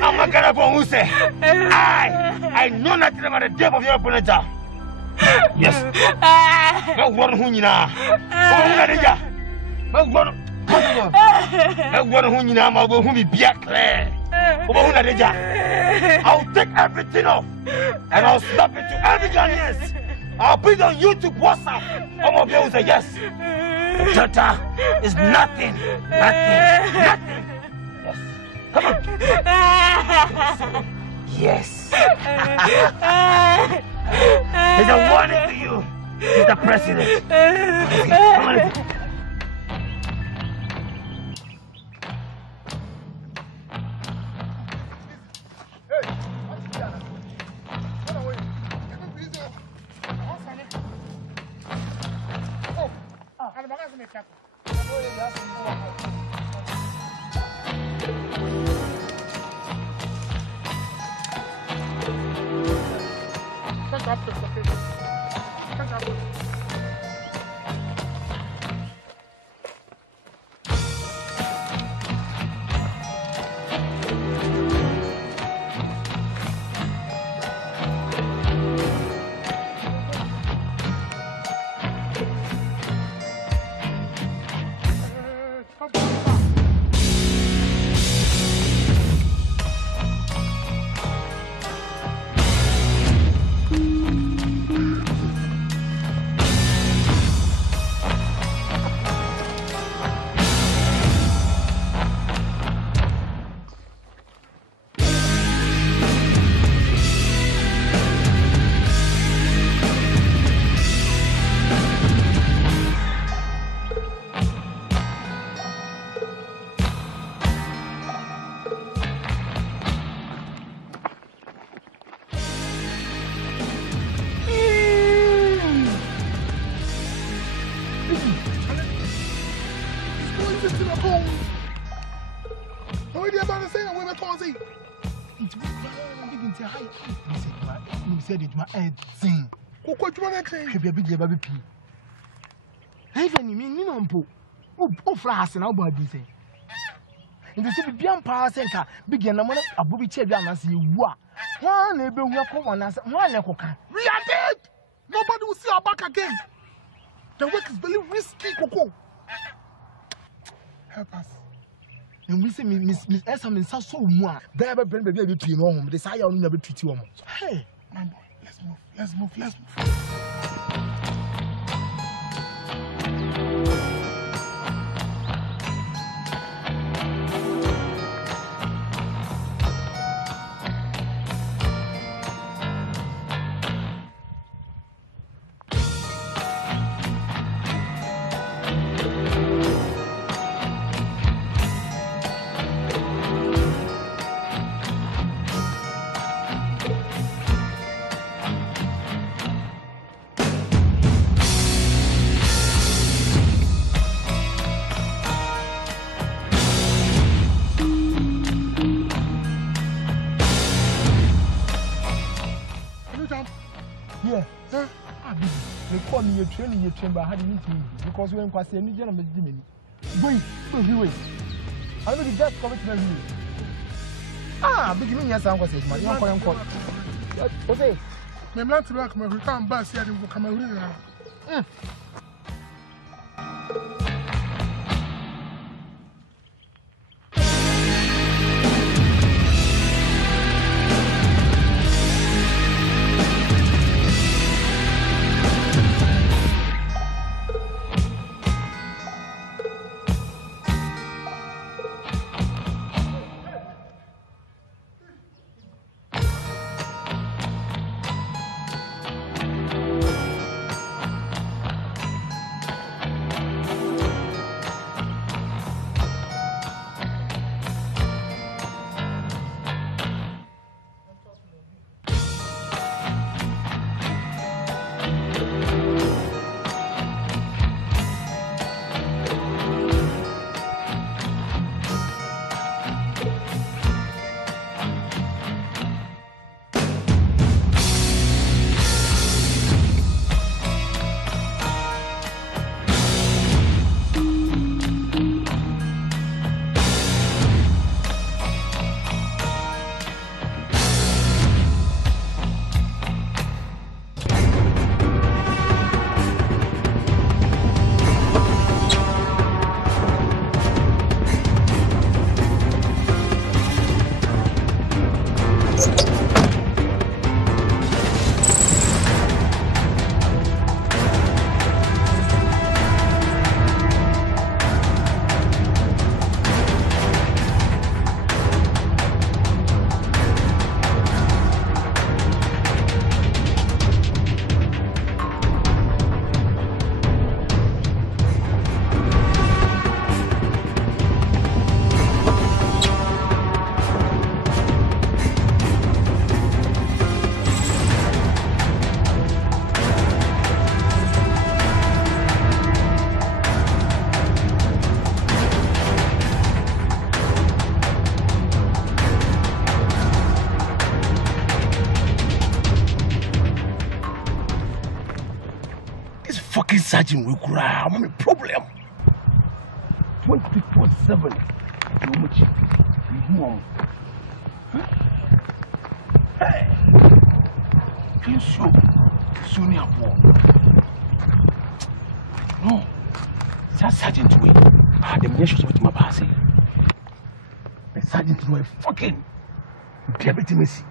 I'm not gonna go who say I know nothing about the death of your opponent. Yes. No one who you know. I'll take everything off and I'll slap it to every Ghanaian I'll put it on YouTube, WhatsApp. All of you will say yes. Jota is nothing. Nothing. Yes. Come on. Yes. It's a warning to you, Mr. President. Come on. Flash and Boadi say. In the city, Bian Power Center, begin a moment of Bobby Chevian as you were. One neighbor will come on as one level can. We are dead! Nobody will see our back again. The work is very risky, Coco. Help us. And we say, Miss Esam in so more. They ever bring the baby to your home. They say I'll never treat you. Hey, my boy, let's move. Training chamber had meet me because when Kwasi any gentleman wait. I know the just commitment you. Beginning yes, I was it, my uncle. Okay. My man to work, my return bus here in Cameroon. Sergeant will cry. I'm a problem. 24/7. Hey, can show soon your war. No, that sergeant way. The mission with my passing. The sergeant way fucking diabetes messy.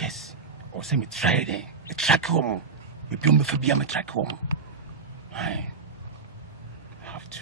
Yes, or send me try it. A track home. We be me for be a track home. I have to.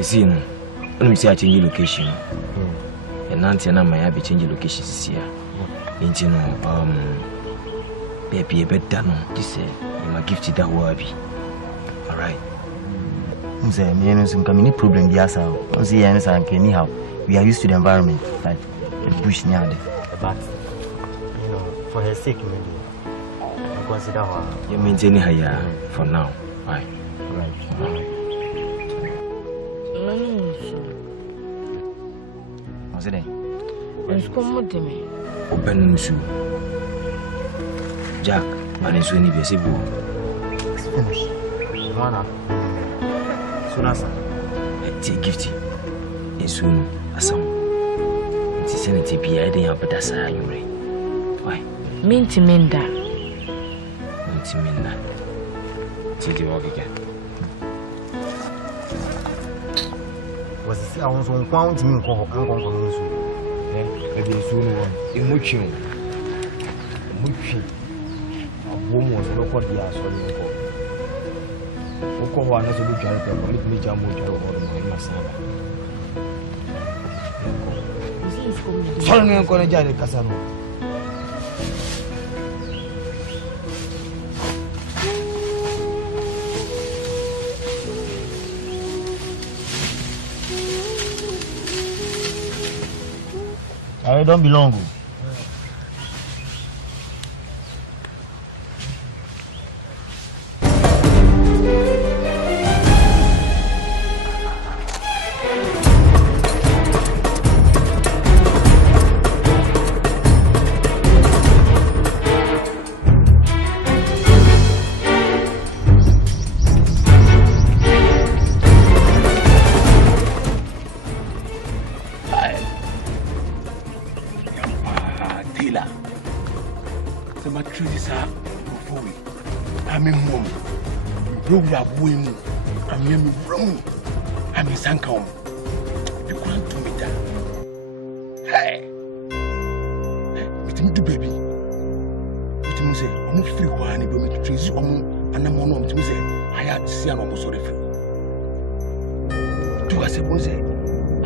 See, let me say I change location. And Nancy and I might be changing location this year. And you know, baby, a bit done. This you my gift that will all right. Say, me and some community problem. Yes, I see anything. Anyhow, we are used to the environment, like the bush near. But you know, for her sake, maybe I consider her. You maintain her for now, right? Right. What's it? It's come to me. Open Musu. Jack, and it's when you be able. It's finished. Mana. Sunasa. Take gifty. It's soon a song. It's a sanity be I didn't have but that's a you. Why? Minty Minda. Minty Minda. Take you walk again. Was I was on count me for Uncle. Maybe soon one. In Muchin. Muchin. A woman was not what the answer. Oko wa na so do jare pe ko ni jam mo jare o mo ma saba. Solo ni ko na jare kasano. I don't belong. So my tree is up before we. I'm in home. You are going. I'm in room. I'm in Sankom. You can't do me that. Hey! It's me, baby. What you say? I'm not free one. I'm going to trees. And I'm on to say, I had to see an almost sorry for. Do I say, I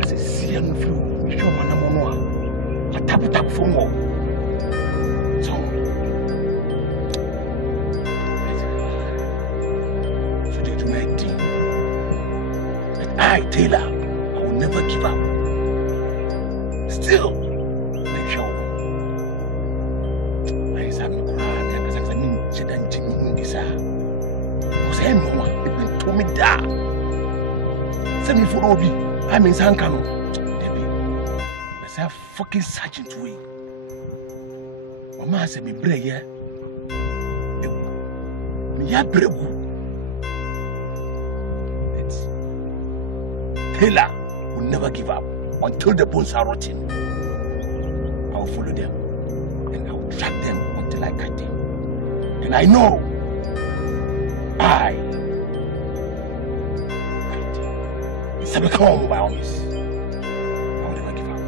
say, see an flu. You show my number. I tap for more. So they do my thing. But I, Taylor, I will never give up. Still, make sure. I said, I'm crying because I need to then take me in this. Because everyone, it will tell me that. Send me for Obi. I'm in Sankano. Let's have fucking sergeant way. Mama said, me brave, yeah. Me ya brave. Taylor will never give up until the bones are rotting. I will follow them and I will track them until I catch them. And I know it's a become my honest. I will never give up.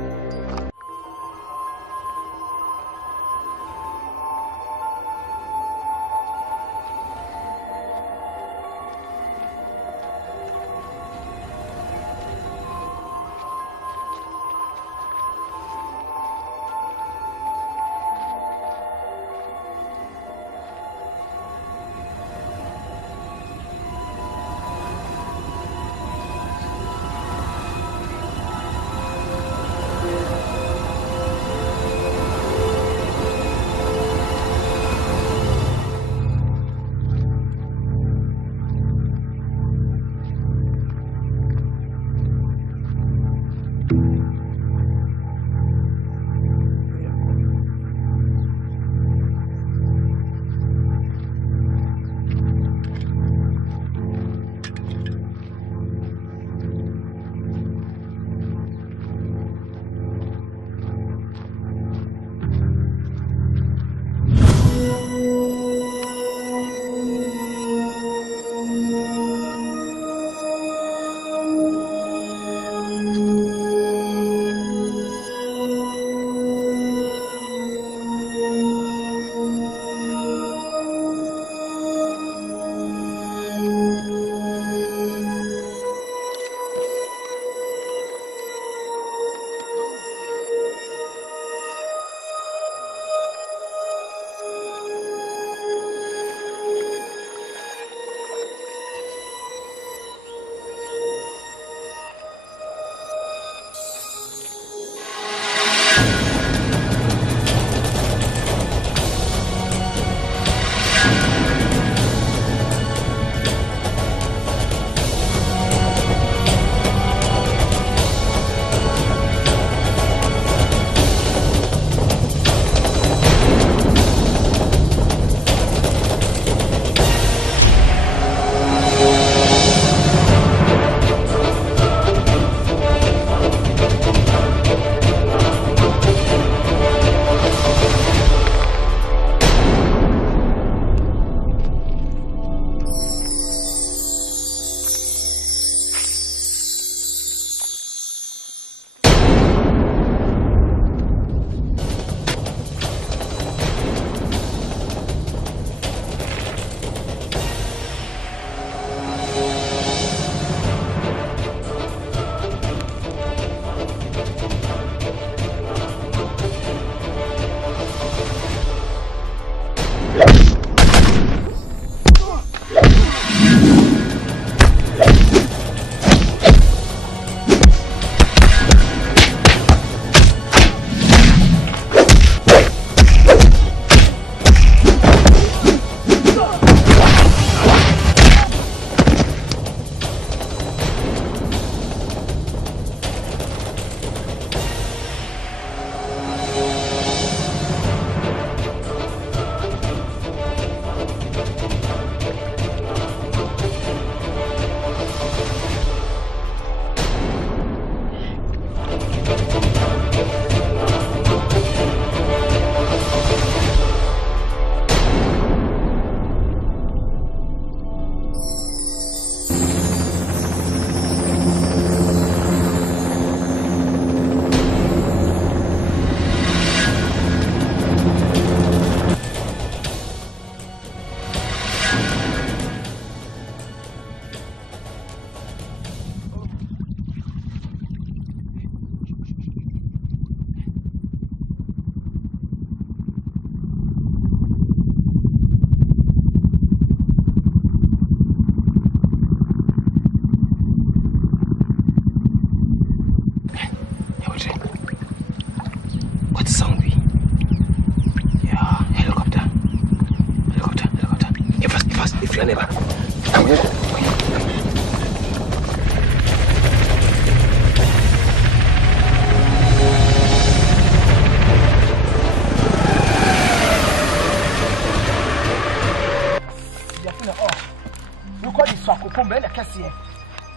to never.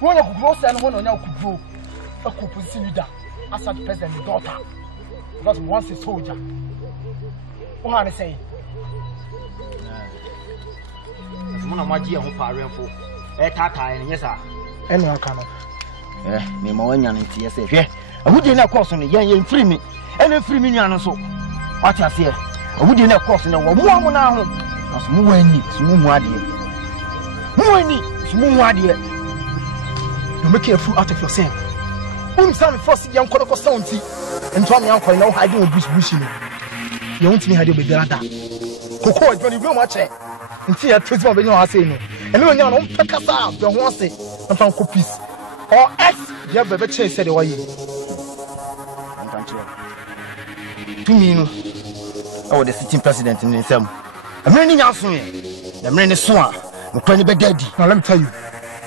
One of the most and one on your Kwadwo, a coup leader, as a president's daughter, because once a soldier. What I say? One of my dear who are for a tata and yes, sir. And I can. Me, my one young TSF. Yeah, I would not cross on the young free me, and a free million or so. What I say, I would not cross in a woman now. As Muani, Smuadi. Muani, Smuadi. You make a fool out of yourself. Whom some first young Kodoko Soundy and Tommy Uncle now hiding with bushing. You want me to be the Cocoa is very much and see a twist of the saying. And when you're on Pekasa, you want to say, and found copies. Or S, you have a better said away. To me, oh, the sitting president in himself. I'm running out soon. The man is swan, the penny be daddy. Now let me tell you.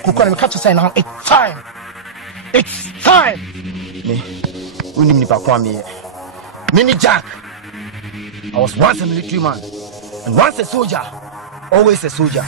Cocoa and catch a now. It's time. It's time. Me, we need to come here. Mini Jack. I was once a military man, and once a soldier, always a soldier.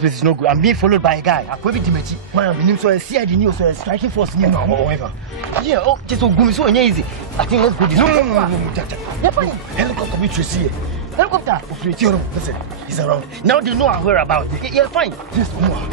It's no good. I'm being followed by a guy. Akrobeto. My name so a CID news, so a striking force. No, however. Yeah, oh, just so good, so easy. I think let's go this. No. Helicopter be to see. Helicopter. Listen, he's around. Now they know I heard about it. Yeah, fine. Just one more.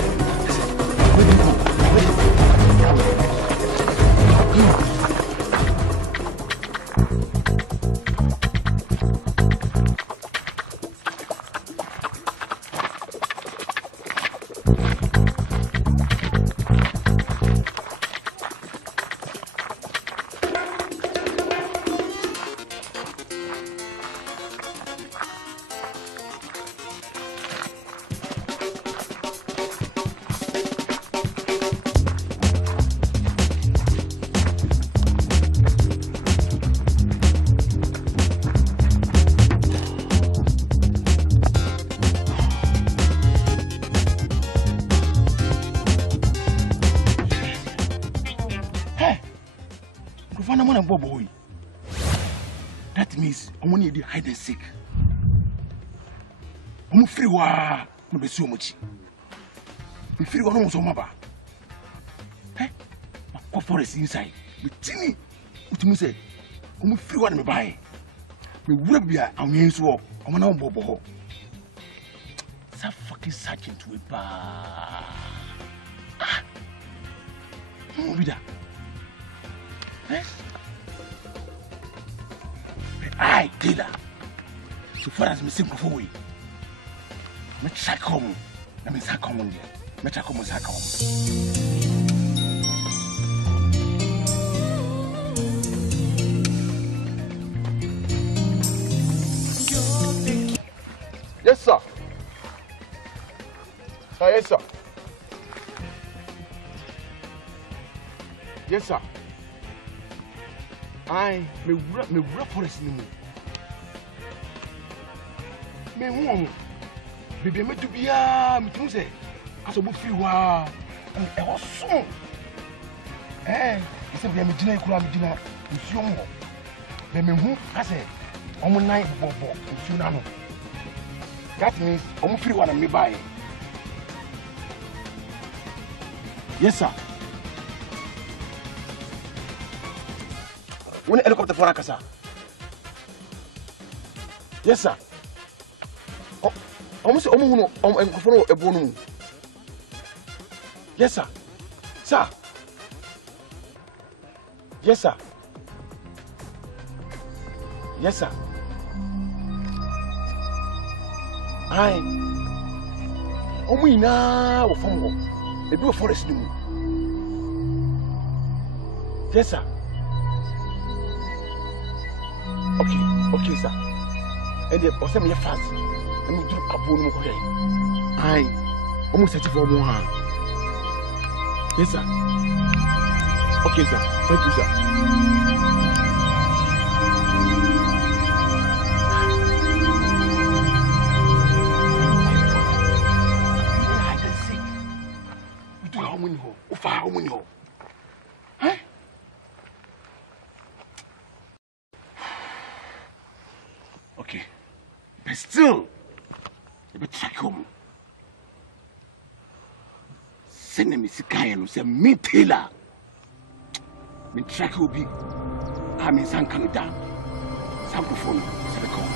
Boy. That means I want to hide and seek. I'm free. I'm so much. I'm free. I'm so much. Hey, my forest inside. Me tini. What you say? I'm free. What me buy? Me would be a man so. I'm not bobo. That fucking sergeant to a bar. Who be that? Eh? I did that. So far as me simple for we. Me check home. Let me check home. Me check home. Check home. Yes, sir. Yes, sir. Yes, sir. I me forest ni mu. Me hu. Bibi me tu bia, me tu say. Aso bo free wa. E ho so. Ise bia me gina ikura me gina. Nsuo mo. Me hu ase. Omo nine bobo. Nsuo na no. That means I'm free one and me buy. Yes, sir. When helicopter for Akasa. Yes, sir. Almost a bonum. Yes, sir. Sir. Yes, sir. Yes, sir. Aye. Omina or Fongo. A blue forest. Yes, sir. Okay, sir. And the boss me fast. And we do a bonum. Aye. Almost 34 more. Yes, sir. Okay, sir. Thank you, sir. How many? Huh? Okay. But still, you better check home. Send me to Ghanaian, say me Taylor. Me track will be. I'm in San Canada. Sample phone, say the call.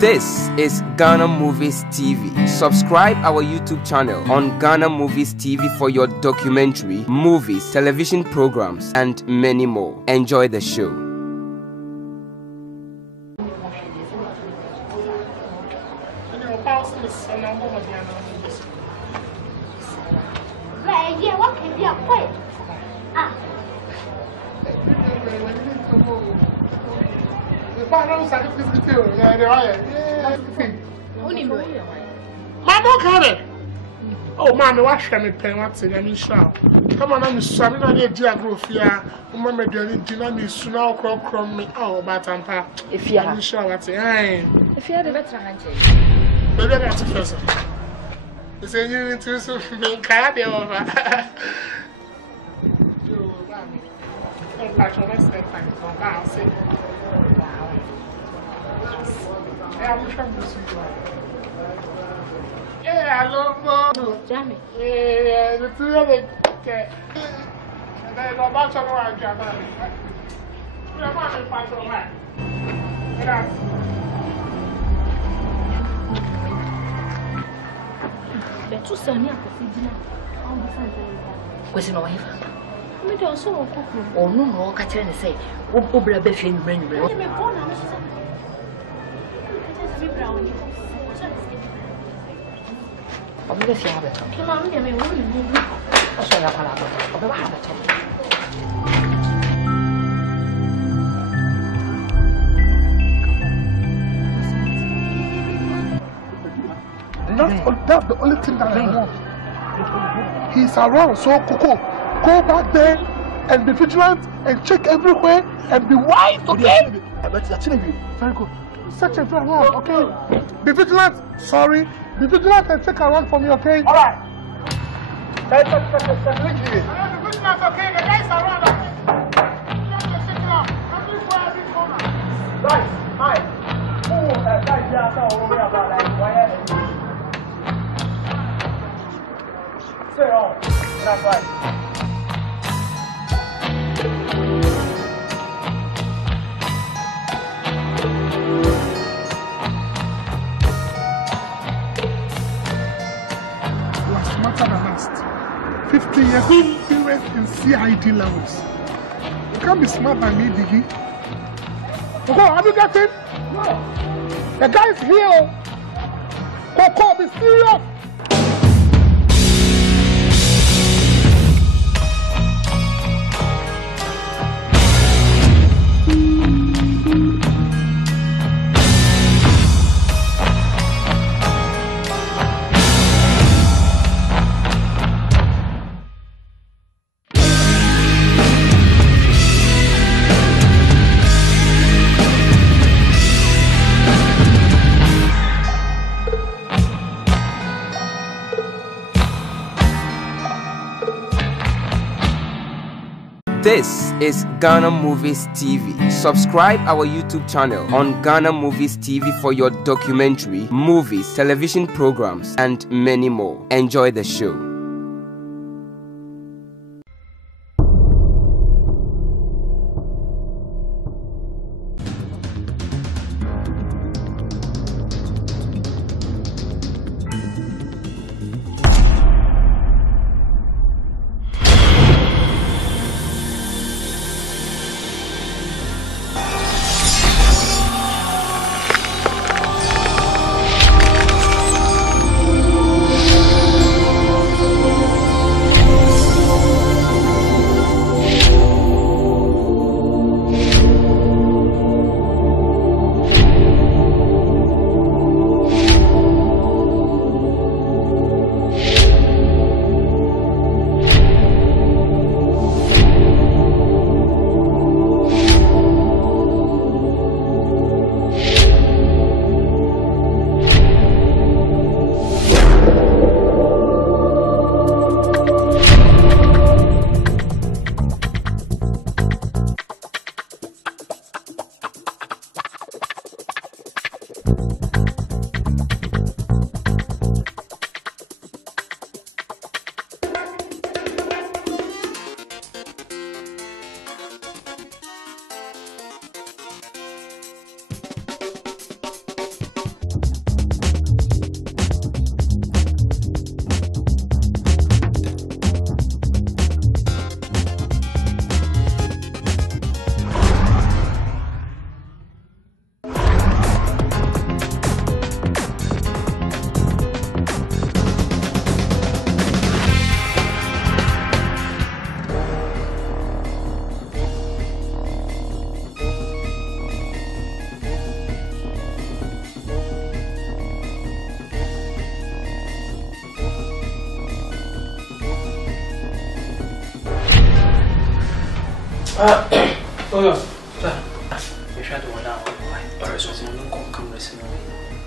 This is Ghana Movies TV. Subscribe our YouTube channel on Ghana Movies TV for your documentary, movies, television programs, and many more. Enjoy the show. Oh, man, watch me pen what's in any show. Come on, I'm sorry, I need Diagrofia. Mamma, dinner me soon. I'll crop from me. Oh, but I'm if you are sure what's in. If you had a better hand, maybe that's a person. The same you into some card over. Let's take time for now. Say, I wish I was yeah, hello, Jamie. Yeah, the two of them. Okay. And then I'm about to go and jump out. You're not going to fight for that. But you saw me at the dinner. Was it no wife? I don't so Opoku. Oh, no, I can't say. Obra Beffin bring me. I'm born. I'm going to have it. Come on, give me one. I'll show you how to have it. That's the only thing that I want. He's around, so go back there and be vigilant and check everywhere and be wise, okay? Very good. Search everywhere, okay? Be vigilant. Sorry. Be vigilant and check around for me, okay? All right. Be vigilant, okay? The guys around us. Right. Hi. Stay on. That's right. everything you're doing serious in CID levels. You can't be smart than me, Diggy. Coco, have you got it? No. The guy's here. Coco, be serious. This is Ghana Movies TV. Subscribe our YouTube channel on Ghana Movies TV for your documentary, movies, television programs, and many more. Enjoy the show.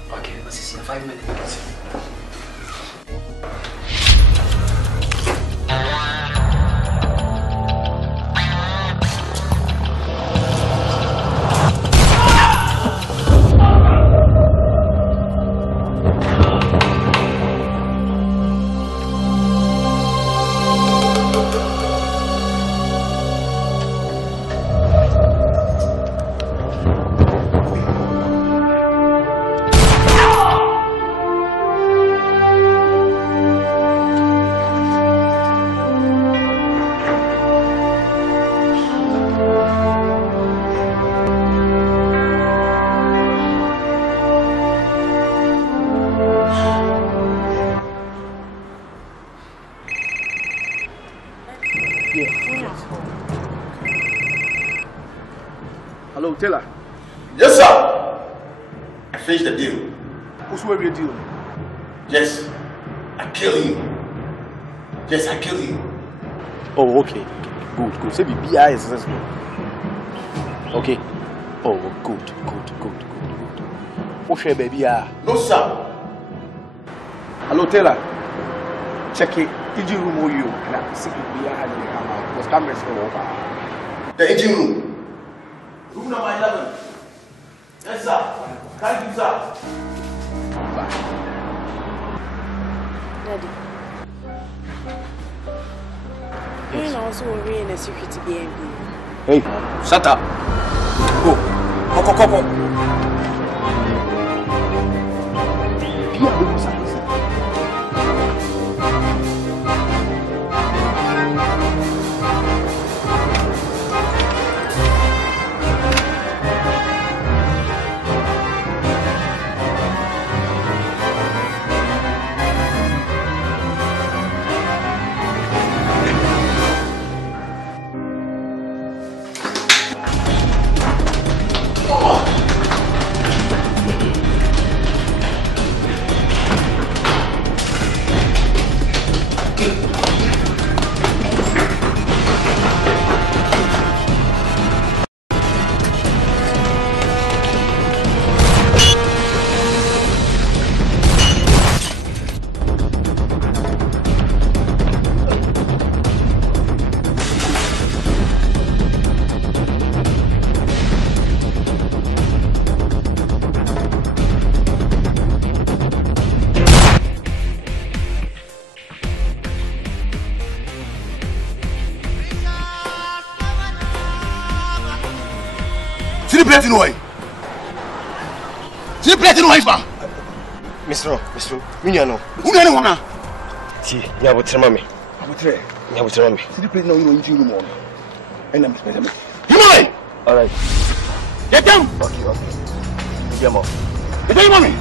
Okay, let's see. 5 minutes. Hello, Taylor. Yes, sir. I finished the deal. Who's where your deal? Yes, I kill him. Yes, I kill him. Oh, okay. Good. Say BI is successful. Okay. Oh, good. What's your baby? No, sir. Hello, Taylor. Check it. Engine room or you? And I see BI had to come out. Because cameras go over. The engine room. Room number 11. Yes, sir. Thank you, sir. Daddy. Yes. You also worry in a security BNB. Hey, shut up. Go. plate no way. See plate no way, fam. Mr. Minyano. Who know one? See, you have to me. I'm a tray. You have to me. See the plate no you into room on. And I'm spending. You know. All right. Get down. Okay. Get them up. Get down, mommy.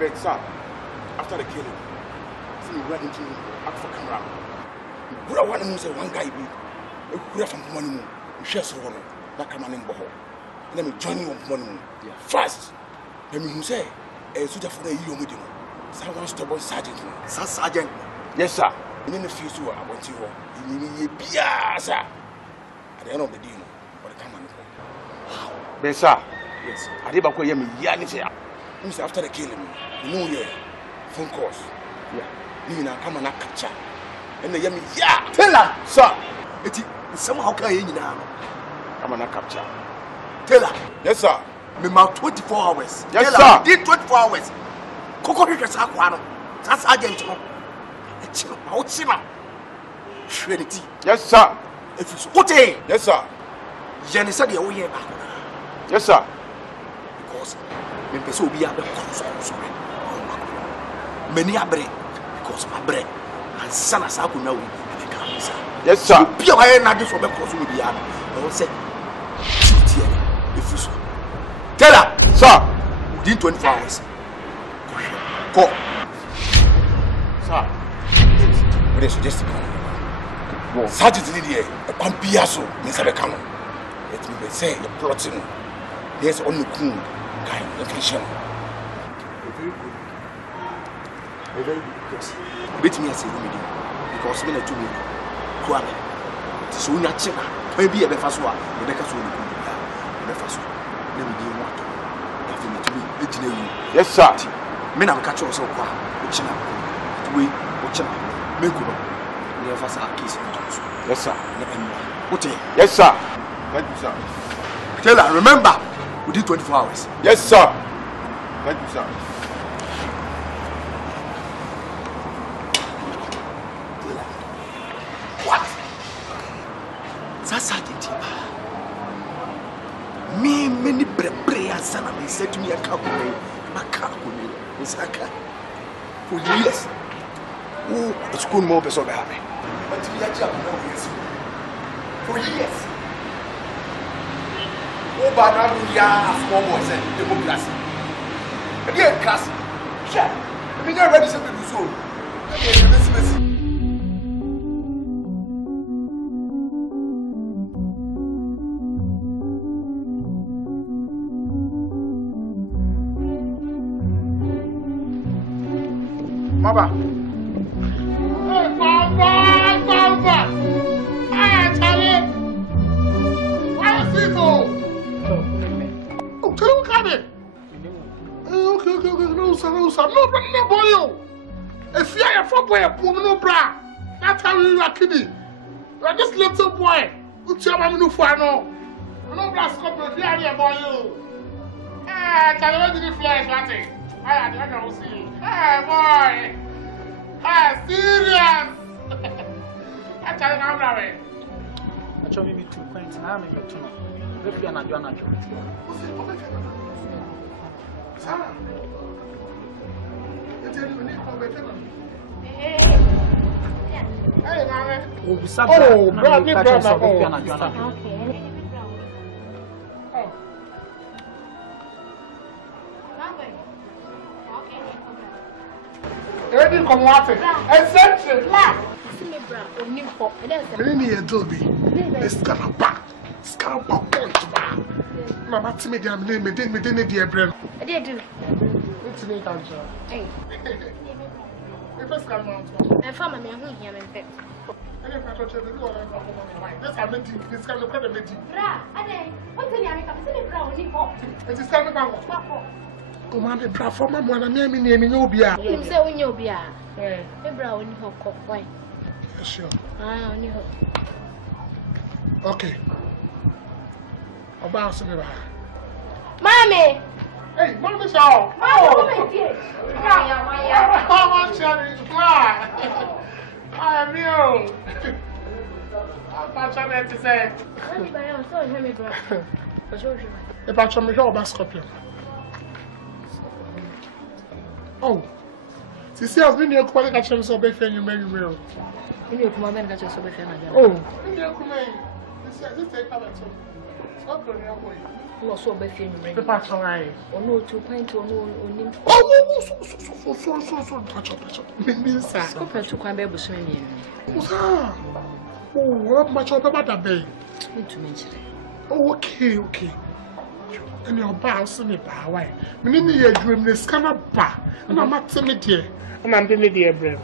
Mensah, after the killing, see me run into Akrobeto. Who I want to say one guy be who from Manu, who shares one that come in Boho. Let me join you on Manu. First, let me say, a suitor for the Yomudim. Someone stubborn sergeant. Sergeant. Yes, sir. And in the future, I want you all. You be sir. At the end of the day, what the come on. Mensah. Yes, I did about Yami Yanisha. After the killing, you know, yeah, phone calls. Yeah, you know, come and capture. And the yummy, yeah, tell her, sir. It somehow can you now. Come and capture. Tell her, yes, sir. Me mouth 24 hours. Yes, sir. Did 24 hours. Coco is a one. That's agent. It's out, Trinity. Yes, sir. If it's okay. Yes, sir. Jenny said you're way back. Yes, sir. Because me be able to many a bread because my bread and son as I could know. Yes, sir. Be aware not from a cross with the other. I will say, if you so. Tell her, sir, within 24 hours. Go. Sir, what is suggested? Sergeant in the air, a pampiaso, Mr. Beckham. Let me say, you're plotting. There's only cool. Kind of location. A very good question. Bet me as a remedy because men are too many. Kwame. So we are checking. Maybe a befaswa, the Becca's will be a befaswa. Let me be one. Yes, sir. Men are catching us all. Watching up. Watching up. Make up. We have a case. Yes, sir. Yes, sir. Thank you, sir. Tell her, remember. Within 24 hours. Yes, sir. Thank you, sir. What? That's Sergeant. Me, many prayers, son of me said to me, a couple of for years. Oh, it's good more person happy. But to be a job, for years. Oh, but now we are small boys and democracy. Again, class. Shut. I mean, you're ready to do so. Mama. Hey, Mama. Hey, Charlie. Where is it all? Oh, can you come in? Okay. No, boy. If you are a fuck boy, no bra. That's how you are kidding. You are just little boy. What's your mama no for no? No bra stop you are here boy. Ah, tell me the flash, what it? I don't see. Hey boy. Ah, serious. I tell you now, brother. I told me 2 points and I'm in your tunnel. If you are not doing that. Sarah. Hey, Mama. Oh, Sandra. Oh, brother. Okay. Ready, come water. Essential. Many a dobe. It's gonna back. It's gonna point back. Mama, to me, I'm name me, didn't dear brain. I did do. It's me, Sandra. Hey. If it's come out, I found my man here in fact. I didn't touch it. This I'm meeting. This kind of meeting. Bra, I did. What's in your makeup? It's in the brown. It is coming back. Oh, man, bra for my mother, name Nobia. You say when you'll be a brown in her cock. Why? Sure. Ah, only her. Okay. About some of Mommy! Hey, Mommy, so. Oh, dear. I'm you. I'm trying to say. If I try to show about scorpion. Oh, see, I've been here quite a chance of being you marry me. You come and catch us over here. Oh, this is take up at all. Stop going away. No, so be film. The patch alright. Or no, 2 points or no, oh, so, patch up. Mensah. Scope to come back with me. Oh, what much of about that bay? To mention. Oh, okay. And your boss in the bar. Meaning your dream is kind of bar. And I'm not timid here. And I'm doing the dear brain.